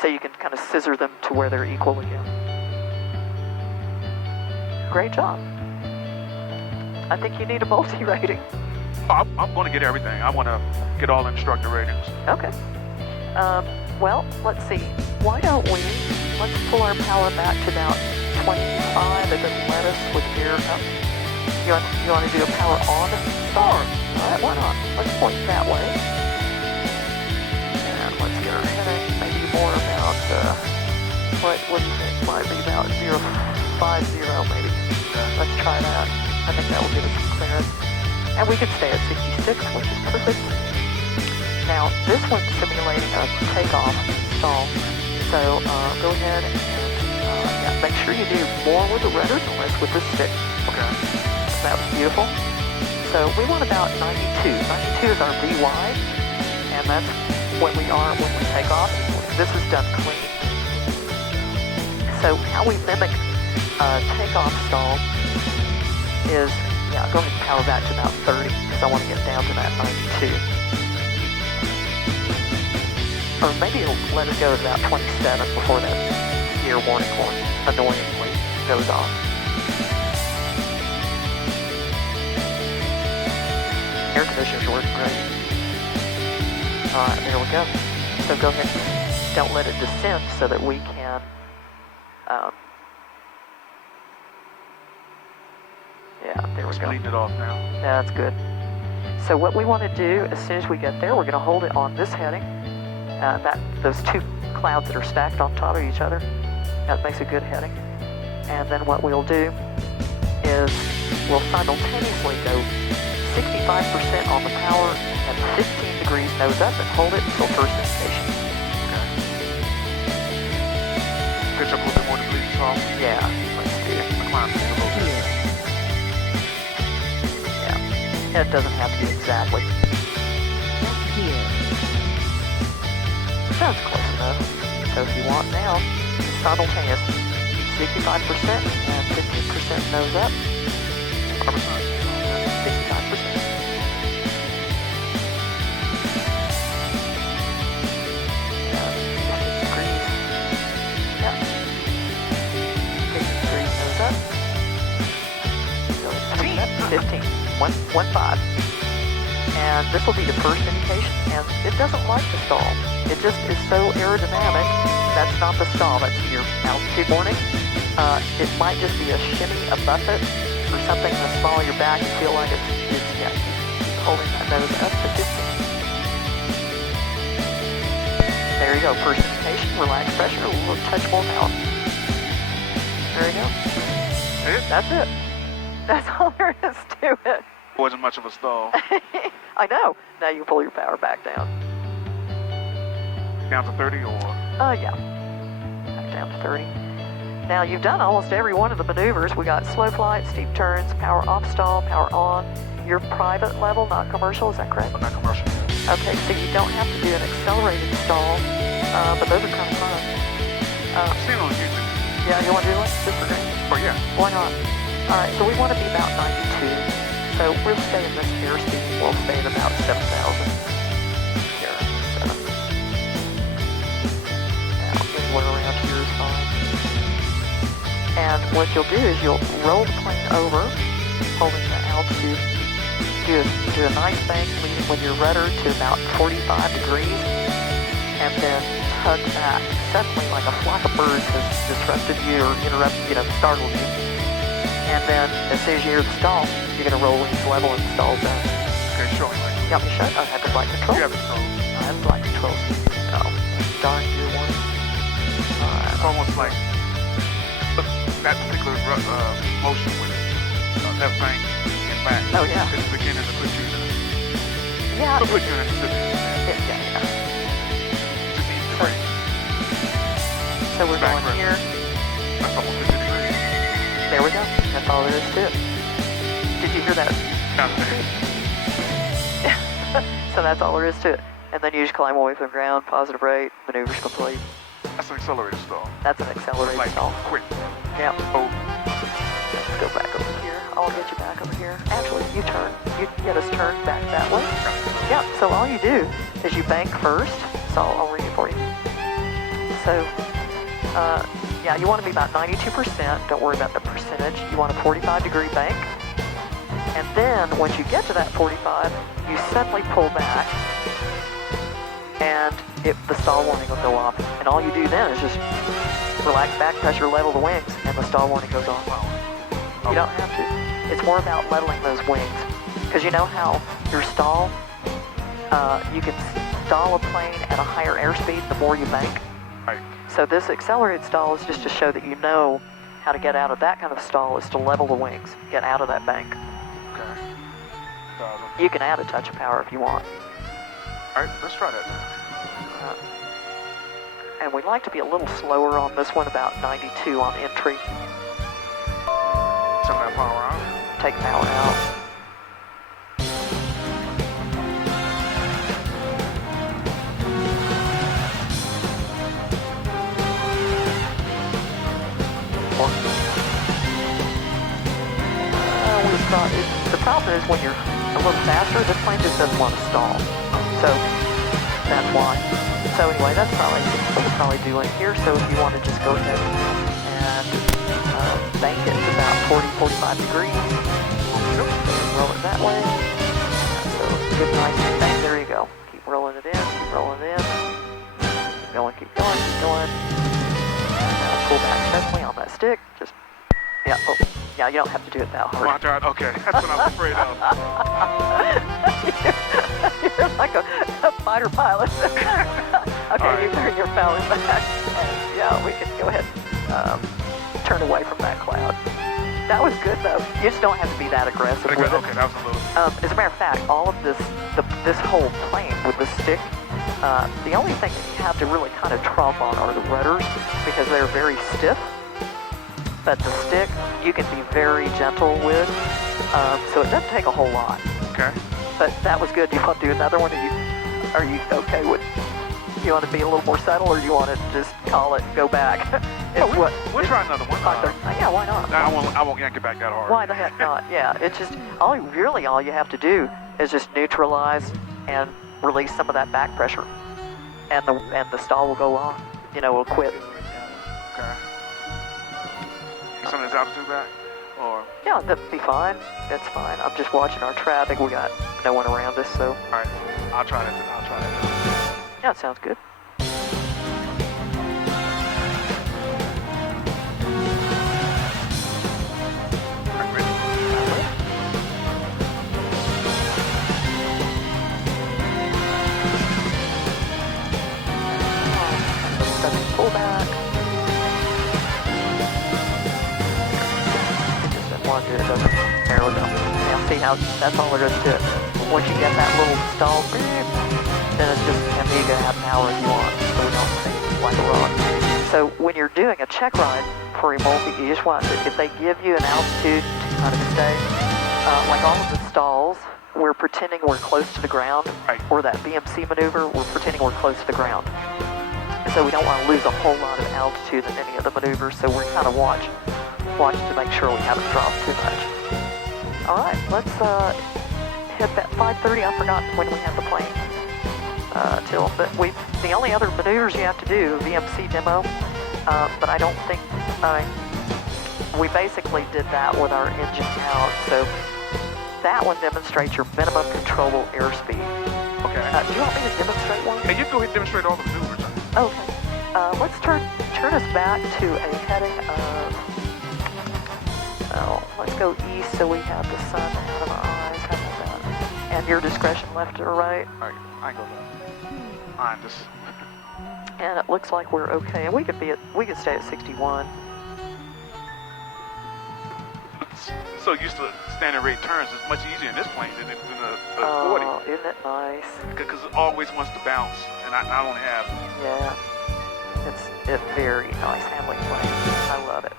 So you can kind of scissor them to where they're equal again. Great job. I think you need a multi-rating. I'm going to get everything. I want to get all instructor ratings. Okay. Well, let's see. Why don't let's pull our power back to about 25 and then let us with gear up. You want to do a power on start? All right, why not? Let's point that way. And let's get our heading maybe more about, what do you think? Might be about 050 maybe. Let's try that. I think that will give us some clearance. And we can stay at 66, which is perfect. Now, this one's simulating a takeoff stall. So go ahead and make sure you do more with the rudder than less with the stick. Okay. That was beautiful. So we want about 92. 92 is our VY, and that's what we are when we take off. This is done clean. So how we mimic takeoff stall is, go ahead and power back to about 30, because I want to get down to that 92. Or maybe it'll let us go to about 27 before that gear warning horn annoyingly goes off. Air conditioners are working great. Alright, there we go. So go ahead and don't let it descend so that we can there we go. Bleeding it off now. That's good. So what we want to do as soon as we get there, we're going to hold it on this heading. Those two clouds that are stacked on top of each other. That makes a good heading. And then what we'll do is we'll simultaneously go 65% on the power and 15 degrees nose up and hold it until first indication. Okay. Pitch up a little bit more to bleed this off. Yeah, let's do it. Climb a little bit. Yeah, it doesn't have to be exactly. Gear. Sounds close enough. So if you want now, simultaneous 65% and 15% nose up. 65%. Yeah. 50 degrees nose up. So it's coming up. 15. 1.5. And this will be the first indication, and it doesn't like to stall. It just is so aerodynamic. That's not the stall, that's your altitude warning. It might just be a shimmy, a buffet, or something in the small of your back. You feel like keep holding that nose up to 15. There you go, first indication, relax pressure, a little touch more power. There you go. That's it. That's all there is to it. Wasn't much of a stall. I know. Now you pull your power back down. down to 30 or? Yeah. Back down to 30. Now you've done almost every one of the maneuvers. We got slow flight, steep turns, power off stall, power on. You're private level, not commercial, is that correct? Not commercial. Okay, so you don't have to do an accelerated stall, but those are kind of fun. I've seen it on YouTube. Yeah, you want to do one? Super great. Oh, yeah. Why not? All right, so we want to be about 92. So we'll stay in this airspeed. We'll stay at about 7,000. Here, 7. Now, anywhere around here is fine. And what you'll do is you'll roll the plane over, holding the altitude. Do a nice bank, leading with your rudder to about 45 degrees, and then tug back. Suddenly, like a flock of birds has disrupted you or startled you. And then, as soon as you hear the stall, you're going to roll into level and stall done. Okay, show me. You want me to show? I have the flight control. You have the control. I have flight control. Oh, darn dear one. It's almost like that particular motion with left bank and back. Oh, yeah. It's beginning to put you in Yeah. a position. Yeah. Just ease the brake. So we're Back going pressure. here. That's almost 50 degrees. There we go. That's all there is to it. Did you hear that? So that's all there is to it. And then you just climb away from the ground, positive rate, maneuver's complete. That's an accelerated stall. That's an accelerated Like, stall. quick. Yeah. Oh, Let's go back over here. I'll get you back over here. Actually, you turn. You get us turned back that way. Yeah, so all you do is you bank first. So I'll read it for you. So, yeah, you want to be about 92%. Don't worry about the percentage. You want a 45-degree bank. And then, once you get to that 45, you suddenly pull back, and the stall warning will go off. And all you do then is just relax back pressure, level the wings, and the stall warning goes off. You don't have to. It's more about leveling those wings. Because you know how your stall, you can stall a plane at a higher airspeed the more you bank. right. So this accelerated stall is just to show that you know how to get out of that kind of stall is to level the wings, get out of that bank. Okay. You can add a touch of power if you want. All right, let's try that then. And we'd like to be a little slower on this one, about 92 on entry. Turn that power on. Take power out. The problem is when you're a little faster, this plane just doesn't want to stall. So that's why. So anyway, that's probably what we'll probably do in here. So if you want to just go ahead and bank it to about 40-45 degrees, and roll it that way. So good, nice bank. There you go. Keep rolling it in. Keep rolling it in. Keep going. Keep going. Keep going. Now pull back suddenly on that stick. Just yeah. Oh. Yeah, you don't have to do it that hard. Oh, God, okay, that's what I'm afraid of. You're like a fighter pilot. Okay, right. You turn your power back. And yeah, we can go ahead and turn away from that cloud. That was good, though. You just don't have to be that aggressive with it. Okay, that was a little... As a matter of fact, all of this whole plane with the stick, the only thing that you have to really kind of tromp on are the rudders because they're very stiff. But the stick, you can be very gentle with, so it doesn't take a whole lot. Okay. But that was good. Do you want to do another one? Are you okay with? Do you want to be a little more subtle, or do you want to just call it and go back? We'll try another one. Yeah, why not? I won't yank it back that hard. Why the heck not? Yeah, it's just all you have to do is just neutralize and release some of that back pressure, and the stall will go off. Will quit. Okay. Some of this altitude back, or? Yeah, that'd be fine. That's fine. I'm just watching our traffic. We got no one around us, so. All right, I'll try that. Yeah, it sounds good. Pull back. There we go. Now see how that's all there is to it. Once you get that little stall, then it's just, and you can add power if you want, so we don't sink like a rock. So when you're doing a check ride for a multi, you just want to, if they give you an altitude to kind of stay, like all of the stalls, we're pretending we're close to the ground, Right. or that BMC maneuver, we're pretending we're close to the ground. So we don't want to lose a whole lot of altitude in any of the maneuvers, so we're kind of watch to make sure we haven't dropped too much. All right, let's hit that 5:30. I forgot when we had the plane till, but the only other maneuvers you have to do, VMC demo, but I don't think, we basically did that with our engine out, so that one demonstrates your minimum controllable airspeed. Okay. Do you want me to demonstrate one? Hey, you can go ahead and demonstrate all the maneuvers. Okay. Let's turn us back to a heading of, let's go east so we have the sun out of our eyes. How about that? And your discretion, left or right. All right, I go left. Fine, just. And it looks like we're okay. And we could stay at 61. So used to standard rate turns. It's much easier in this plane than the 40. Oh, isn't it nice? Because it always wants to bounce, and I only have. Yeah. It's very nice handling plane. I love it.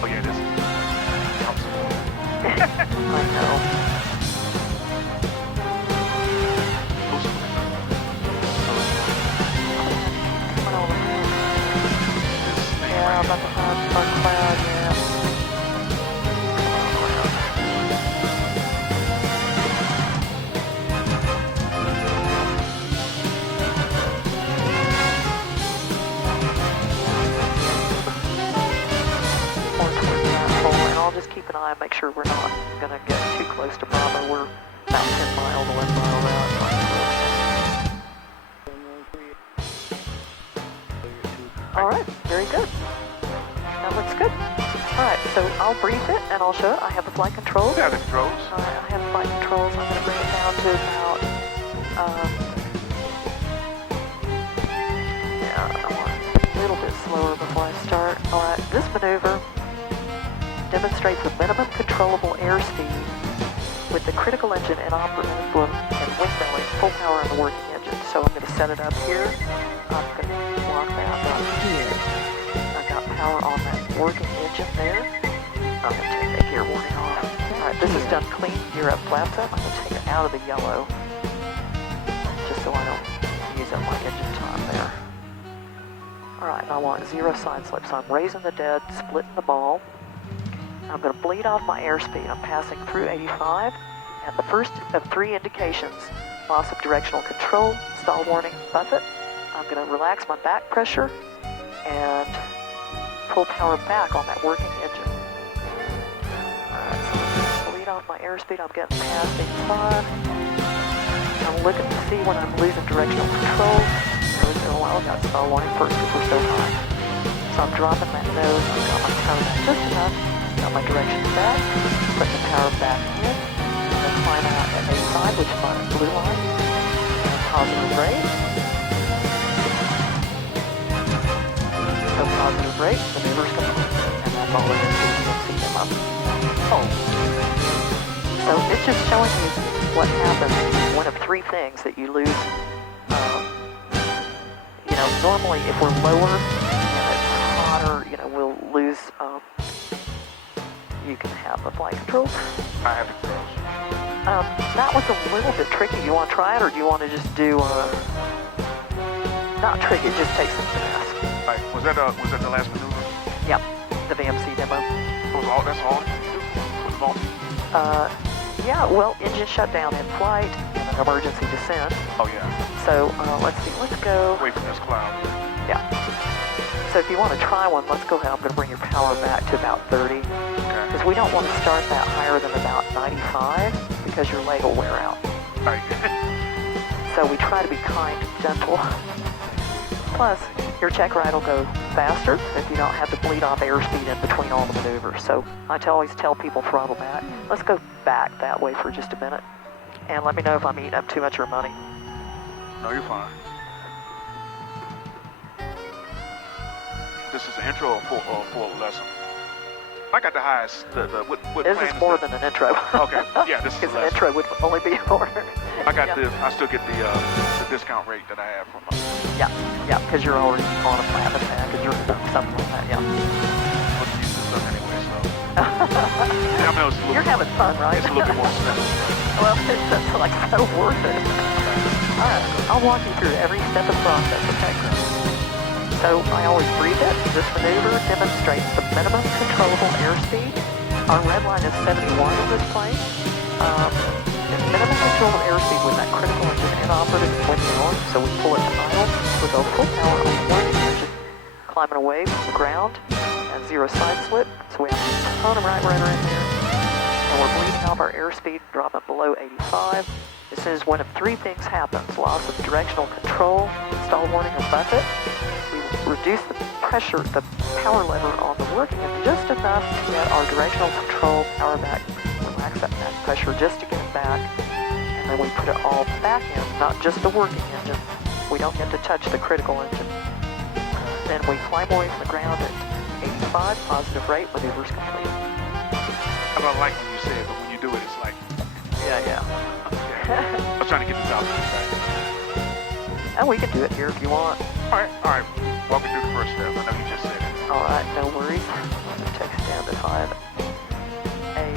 Oh yeah, this. I know. Yeah, about the high cloud, yeah. And I'll just keep an eye and make sure we're not going to get too close to Bravo. We're about 10 miles, 11 mile route. All right, very good. That looks good. All right, so I'll brief it and I'll show it. I have the flight controls. Yeah, the controls. All right, I have the flight controls. I'm going to bring it down to about, I want a little bit slower before I start. All right, this maneuver demonstrates the minimum controllable airspeed with the critical engine inoperable and wing belly full power on the working engine. So I'm going to set it up here. I'm going to block that up here. I've got power on that working engine there. I'm going to take the gear warning off. Alright, this is done clean. Gear up, flaps up. I'm going to take it out of the yellow, just so I don't use up my engine time there. Alright, and I want 0 side slip. So I'm raising the dead, splitting the ball. I'm going to bleed off my airspeed. I'm passing through 85. And the first of 3 indications, loss of directional control, stall warning, buffet. I'm going to relax my back pressure and pull power back on that working engine. Alright, so I'm going to bleed off my airspeed. I'm getting past 85. I'm looking to see when I'm losing directional control. Oh, I got stall warning first because we're so high. So I'm dropping that nose. I've got my power back just enough. Got my direction back. Put the power back in. I'm going to climb out at 85, which is my blue line. And positive rate. So positive rate, maneuver's complete. And that's all it is. So you can see them up. Oh. So it's just showing you what happens. One of 3 things that you lose. Normally if we're lower and it's hotter, we'll lose, you can have the flight controls. I have the controls. That was a little bit tricky. You want to try it, or do you want to just do, not tricky, it just takes some finesse. Right, was that the last maneuver? Yep, the VMC demo. That's all you do? With the multi? Yeah, well, engine shutdown in flight and an emergency descent. Oh yeah. So, let's see, let's go. Away from this cloud. Yeah. So if you want to try one, let's go ahead. I'm going to bring your power back to about 30. Okay. Because we don't want to start that higher than about 95 because your leg will wear out. Right. So we try to be kind and gentle. Plus, your check ride will go faster if you don't have to bleed off airspeed in between all the maneuvers. So I always tell people throttle back. Let's go back that way for just a minute. And let me know if I'm eating up too much of your money. No, you're fine. This is an intro or full lesson? I got the highest. What This plan is more than an intro. Okay, yeah, this is Because the an lesson. intro would only be for I got Yeah. I still get the discount rate that I have from Yeah, because you're already on a plan attack, and you're something like that, yeah. let's use this stuff anyway, so. Yeah, I know it's a little, You're having fun, right? it's a little bit more expensive. Well, it's like so worth it. All right, I'll walk you through every step of the process, okay? So I always breathe it. This maneuver demonstrates the minimum controllable airspeed. Our red line is 71 on this plane. And minimum controllable airspeed with that critical engine inoperative and wind down. So we pull it to idle. We go full power on the working engine, climbing away from the ground and zero side slip. So we have a component right rudder in there. And we're bleeding off our airspeed, dropping below 85. As soon as one of three things happens: loss of directional control, stall warning, or buffet, we reduce the pressure, the power lever on the working engine just enough to get our directional control power back, relax that back pressure just to get it back, and then we put it all back in, not just the working engine. We don't get to touch the critical engine. Then we climb away from the ground at 85, positive rate, maneuvers complete. I don't like when you say it, but when you do it, it's like, Yeah. I was trying to get this out of you. And we can do it here if you want. All right. Walk me through the first step. I know you just said it. All right, no worries. Text down to 5, 8.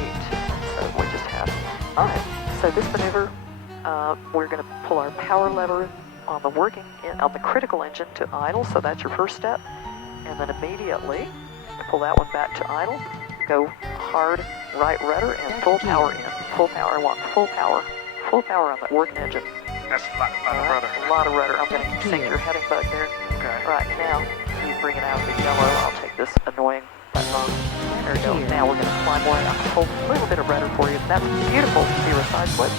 So we just have. All right. So this maneuver, we're going to pull our power lever on the on the critical engine to idle. So that's your first step, and then immediately pull that one back to idle. Go hard right rudder and full power in. Full power. I want full power. Full power on that working engine. That's a lot of rudder. A lot of rudder. I'm going to sink your heading bug there. Okay. Right, now, you bring it out of the yellow. I'll take this annoying button off. There we go. Now we're going to climb away. I'll pull a little bit of rudder for you. That's beautiful. Zero side slip.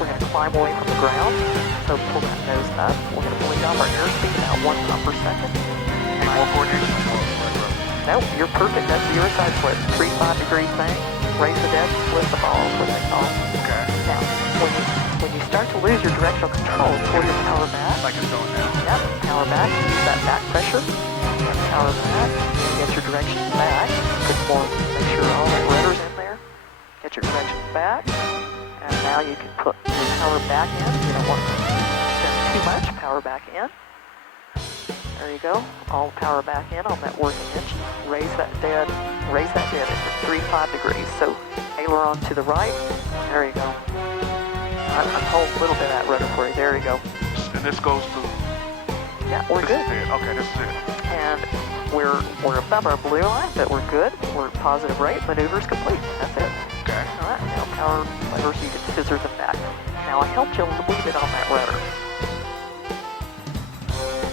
We're going to climb away from the ground. So pull that nose up. We're going to bleed off our airspeed about 1 pump per second. Any more coordination? Nope, you're perfect. That's zero side slip. 3-5 degree thing. Raise the deck, split the balls, what they call it. Okay. Now, when you start to lose your directional control, pull your power back. Like it's going down. Yep, power back, use that back pressure. And power back, get your direction back. Good more, make sure all that rudder's in there. Get your direction back. And now you can put your power back in. You don't want to send too much power back in. There you go. All power back in on that working engine. Raise that dead at 3-5 degrees. So aileron to the right. There you go. I'm holding a little bit of that rudder for you. There you go. And this goes to. Yeah, we're good. This is it. Okay, this is it. And we're above our blue line, but we're good. We're positive rate. Maneuvers complete. That's it. Okay. All right. Now power levers, you can scissor them back. Now I helped you a little bit on that rudder.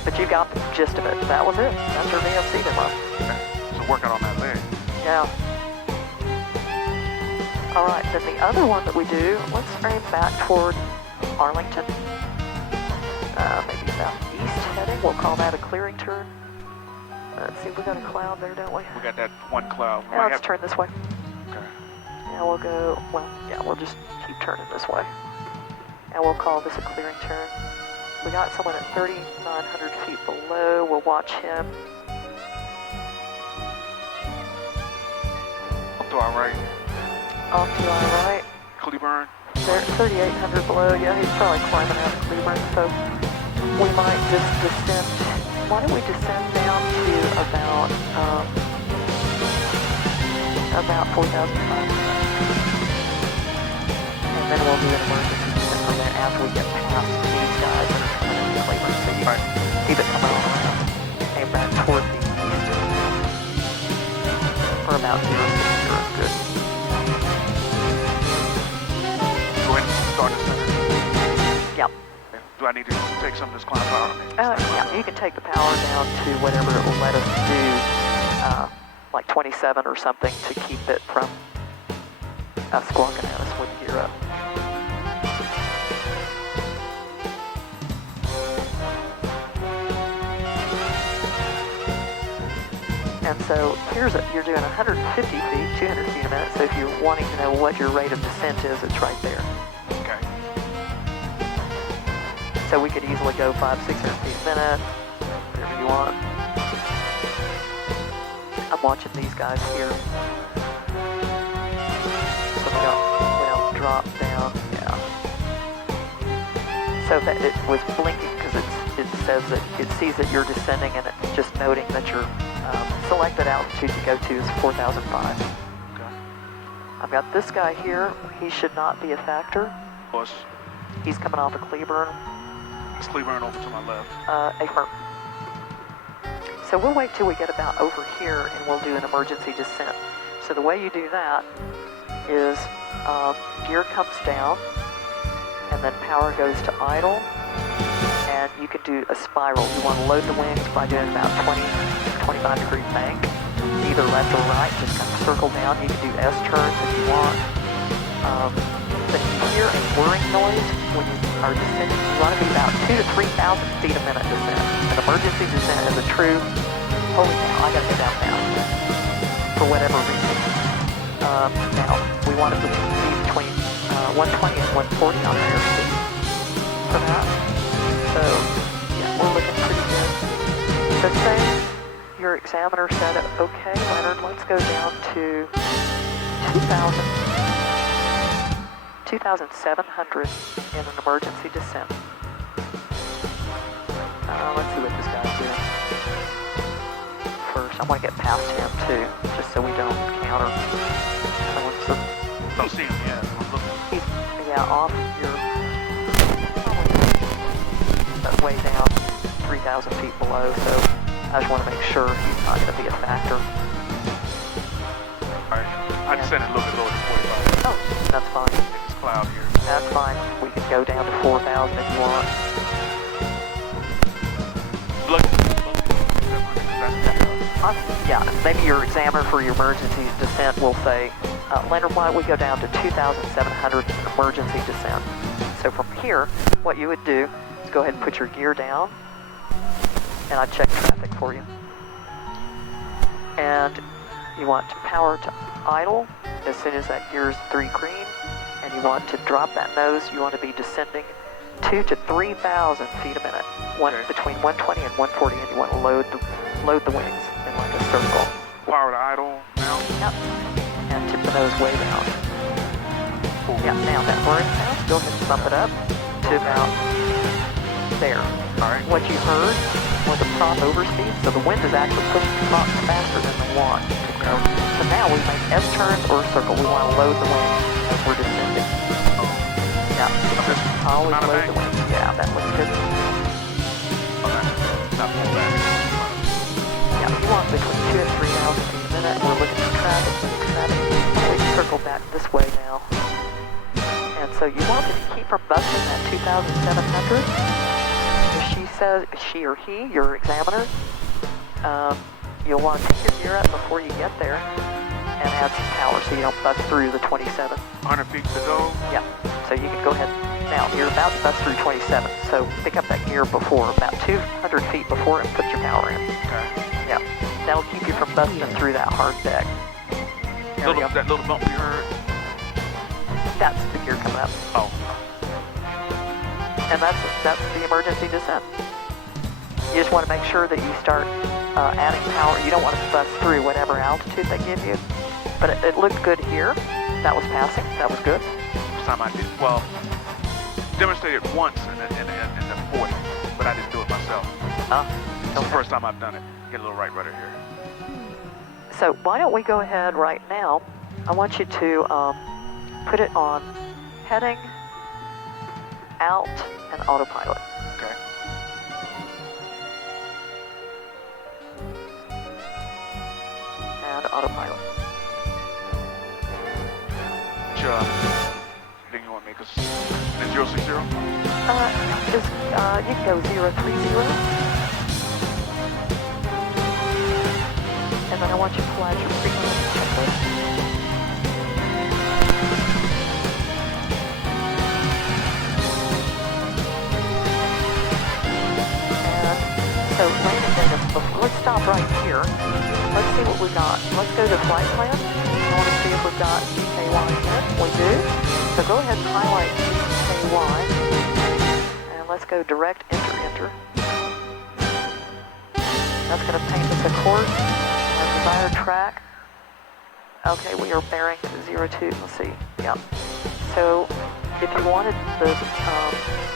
But you got the gist of it. That was it. That's your VFC demo. Okay. So working on that leg. Yeah. All right, then the other one that we do, let's aim back toward Arlington. Maybe southeast heading. We'll call that a clearing turn. Let's see, we got a cloud there, don't we? We got that one cloud. Now let's turn this way. Okay. Now we'll go, we'll just keep turning this way. And we'll call this a clearing turn. We got someone at 3,900 feet below. We'll watch him. Up to our right. Off to our right. Cleburne. They're 3,800 below. Yeah, he's probably climbing out of Cleburne. So we might just descend. Why don't we descend down to about 4,500. And then we'll do an emergency descent from there after we get past these guys that are coming into Cleburne. So you can keep it coming around. Aim back toward the east. For about 060 is good. Go ahead and start descending. Yep. Do I need to take some of this climb power? Yeah, you can take the power down to whatever it will let us do, like 27 or something, to keep it from squawking at us when you gear up. And so here's it. You're doing 150 feet, 200 feet a minute. So if you're wanting to know what your rate of descent is, it's right there. Okay. So we could easily go 500-600 feet a minute, whatever you want. I'm watching these guys here. So we don't drop down. Yeah. So that it was blinking because it says that it sees that you're descending, and it's just noting that your selected altitude to go to is 4,005. Okay. I've got this guy here. He should not be a factor. Of course. He's coming off of Cleburne. It's Cleburne over to my left. Affirm. So we'll wait till we get about over here, and we'll do an emergency descent. So the way you do that is gear comes down, and then power goes to idle, and you can do a spiral. You want to load the wings by doing about 25-degree bank, either left or right. Just kind of circle down. You can do S-turns if you want. But you hear a whirring noise when you are descending. You want to be about 2,000 to 3,000 feet a minute descent. An emergency descent is a true, holy cow, I gotta go down now, for whatever reason. Now, we want to be between 120 and 140 on our airspace for that. So, yeah, we're looking pretty good. So say your examiner said, okay, Leonard, let's go down to 2,700 in an emergency descent. Let's see what this guy's doing. First, I want to get past him too, just so we don't counter. Don't see him yet. I'm looking. He's, yeah, off your, way down, 3,000 feet below, so I just want to make sure he's not going to be a factor. Alright, I descended a little bit lower than 45. Oh, that's fine. It's cloud here. That's fine. We can go down to 4,000 if you want. Look. Yeah, maybe your examiner for your emergency descent will say, Leonard, why don't we go down to 2,700 emergency descent? So from here, what you would do is go ahead and put your gear down, and I'd check traffic for you. And you want to power to idle as soon as that gear is 3 green, and you want to drop that nose. You want to be descending 2,000 to 3,000 feet a minute, between 120 and 140, and you want to load the wings in like a circle. Power to idle now. Yep. And tip the nose way down. Cool. Yep, now that whirring sound, go ahead and bump it up to about there. Alright. What you heard was a prop overspeed, so the wind is actually pushing the props faster than they want to go. So now we make S-turns or a circle. We want to load the wings as we're descending. Yeah, always load the wings. Yeah, that looks good. Not pull back. Yeah, you want between 2,000 and 3,000 feet a minute. We're looking for traffic. We can circle back this way now. And so you want to keep from busting that 2,700. If she says, she or he, your examiner, you'll want to take your gear up before you get there and add some power so you don't bust through the 27. 100 feet to go. Yeah, so you can go ahead. Now, you're about to bust through 27, so pick up that gear before, about 200 feet before, and put your power in. Okay. Yeah, that'll keep you from busting through that hard deck. That little bump we heard. That's the gear coming up. Oh. And that's the emergency descent. You just want to make sure that you start adding power. You don't want to bust through whatever altitude they give you. But it looked good here. That was passing. That was good. First time I did. Well, demonstrated once in the 40, but I didn't do it myself. It's the first time I've done it. Get a little right rudder here. So why don't we go ahead right now? I want you to put it on heading, out, and autopilot. Okay. And autopilot. Which thing you want me? Because it's 060? You can go 030. And then I want you to pull out your frequency checklist. And so landing data, let's stop right here. Let's see what we got. Let's go to flight plan. I want to see if we've got GKY in it. We do. So go ahead and highlight GKY. And let's go direct enter. That's going to paint us a course. Desired track. Okay, we are bearing 02. Let's see. Yep. So if you wanted the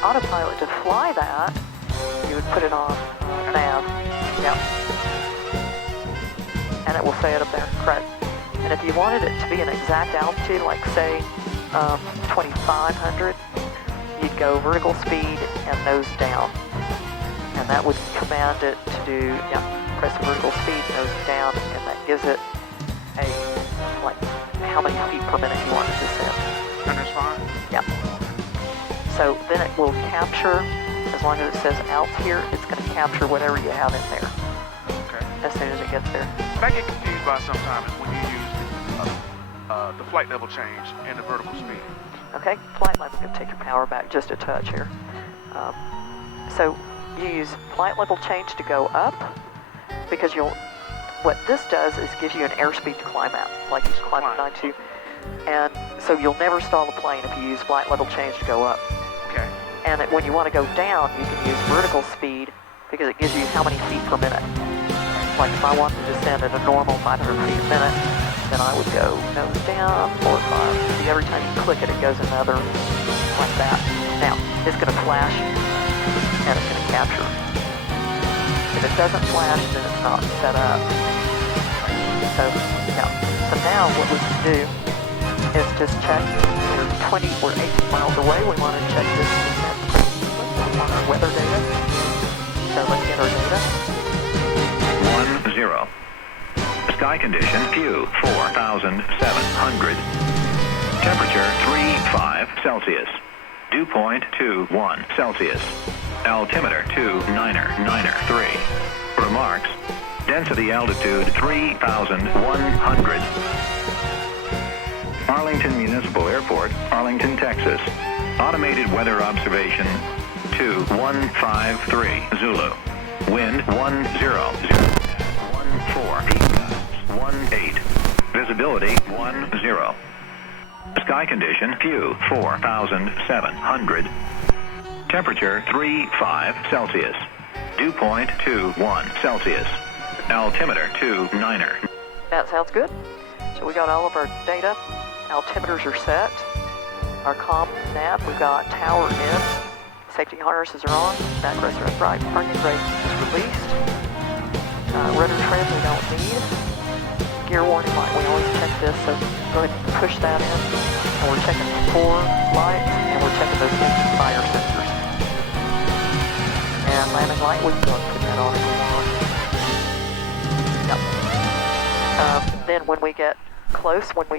autopilot to fly that, you would put it on nav. Yep. And it will say it up there, correct. And if you wanted it to be an exact altitude, like say 2,500, you'd go vertical speed and nose down. And that would command it to do, press vertical speed, nose down, and that gives it a, like, how many feet per minute you want it to descend. And that's fine? Yeah. So then it will capture, as long as it says out here, it's going to capture whatever you have in there Okay. as soon as it gets there. What I get confused by sometimes is when you use the flight level change and the vertical speed. Okay, flight level, I'm going to take your power back just a touch here. So you use flight level change to go up, because what this does is gives you an airspeed to climb out, like you climb at 92. And so you'll never stall the plane if you use flight level change to go up. Okay. And when you want to go down, you can use vertical speed, because it gives you how many feet per minute. Like if I wanted to descend at a normal 500 feet a minute, then I would go nose down, 4 or 5. See, every time you click it, it goes another, like that. Now, it's going to flash, and it's going to capture. If it doesn't flash, then it's not set up. So now what we can do is just check. We're 18 miles away. We want to check this descent on our weather data. So let's get our data. 10. Sky condition, view 4,700. Temperature 35 Celsius. Dew point 21 Celsius. Altimeter 2,993. Remarks. Density altitude 3,100. Arlington Municipal Airport, Arlington, Texas. Automated weather observation 2153 Zulu. Wind 100. 14. Peak times 18. Visibility 10. Sky condition, view 4,700. Temperature 35 Celsius. Dew point 21 Celsius. Altimeter 29er. That sounds good. So we got all of our data. Altimeters are set. Our comm nav, we've got tower in. Safety harnesses are on. Backrest are upright. Parking brake is released. Rudder trim we don't need. Gear warning light, we always check this, so go ahead and push that in. And we're checking the core lights, and we're checking those engine fire sensors. And landing light, we can go and put that on if we want. Yep. Then when we get close, when we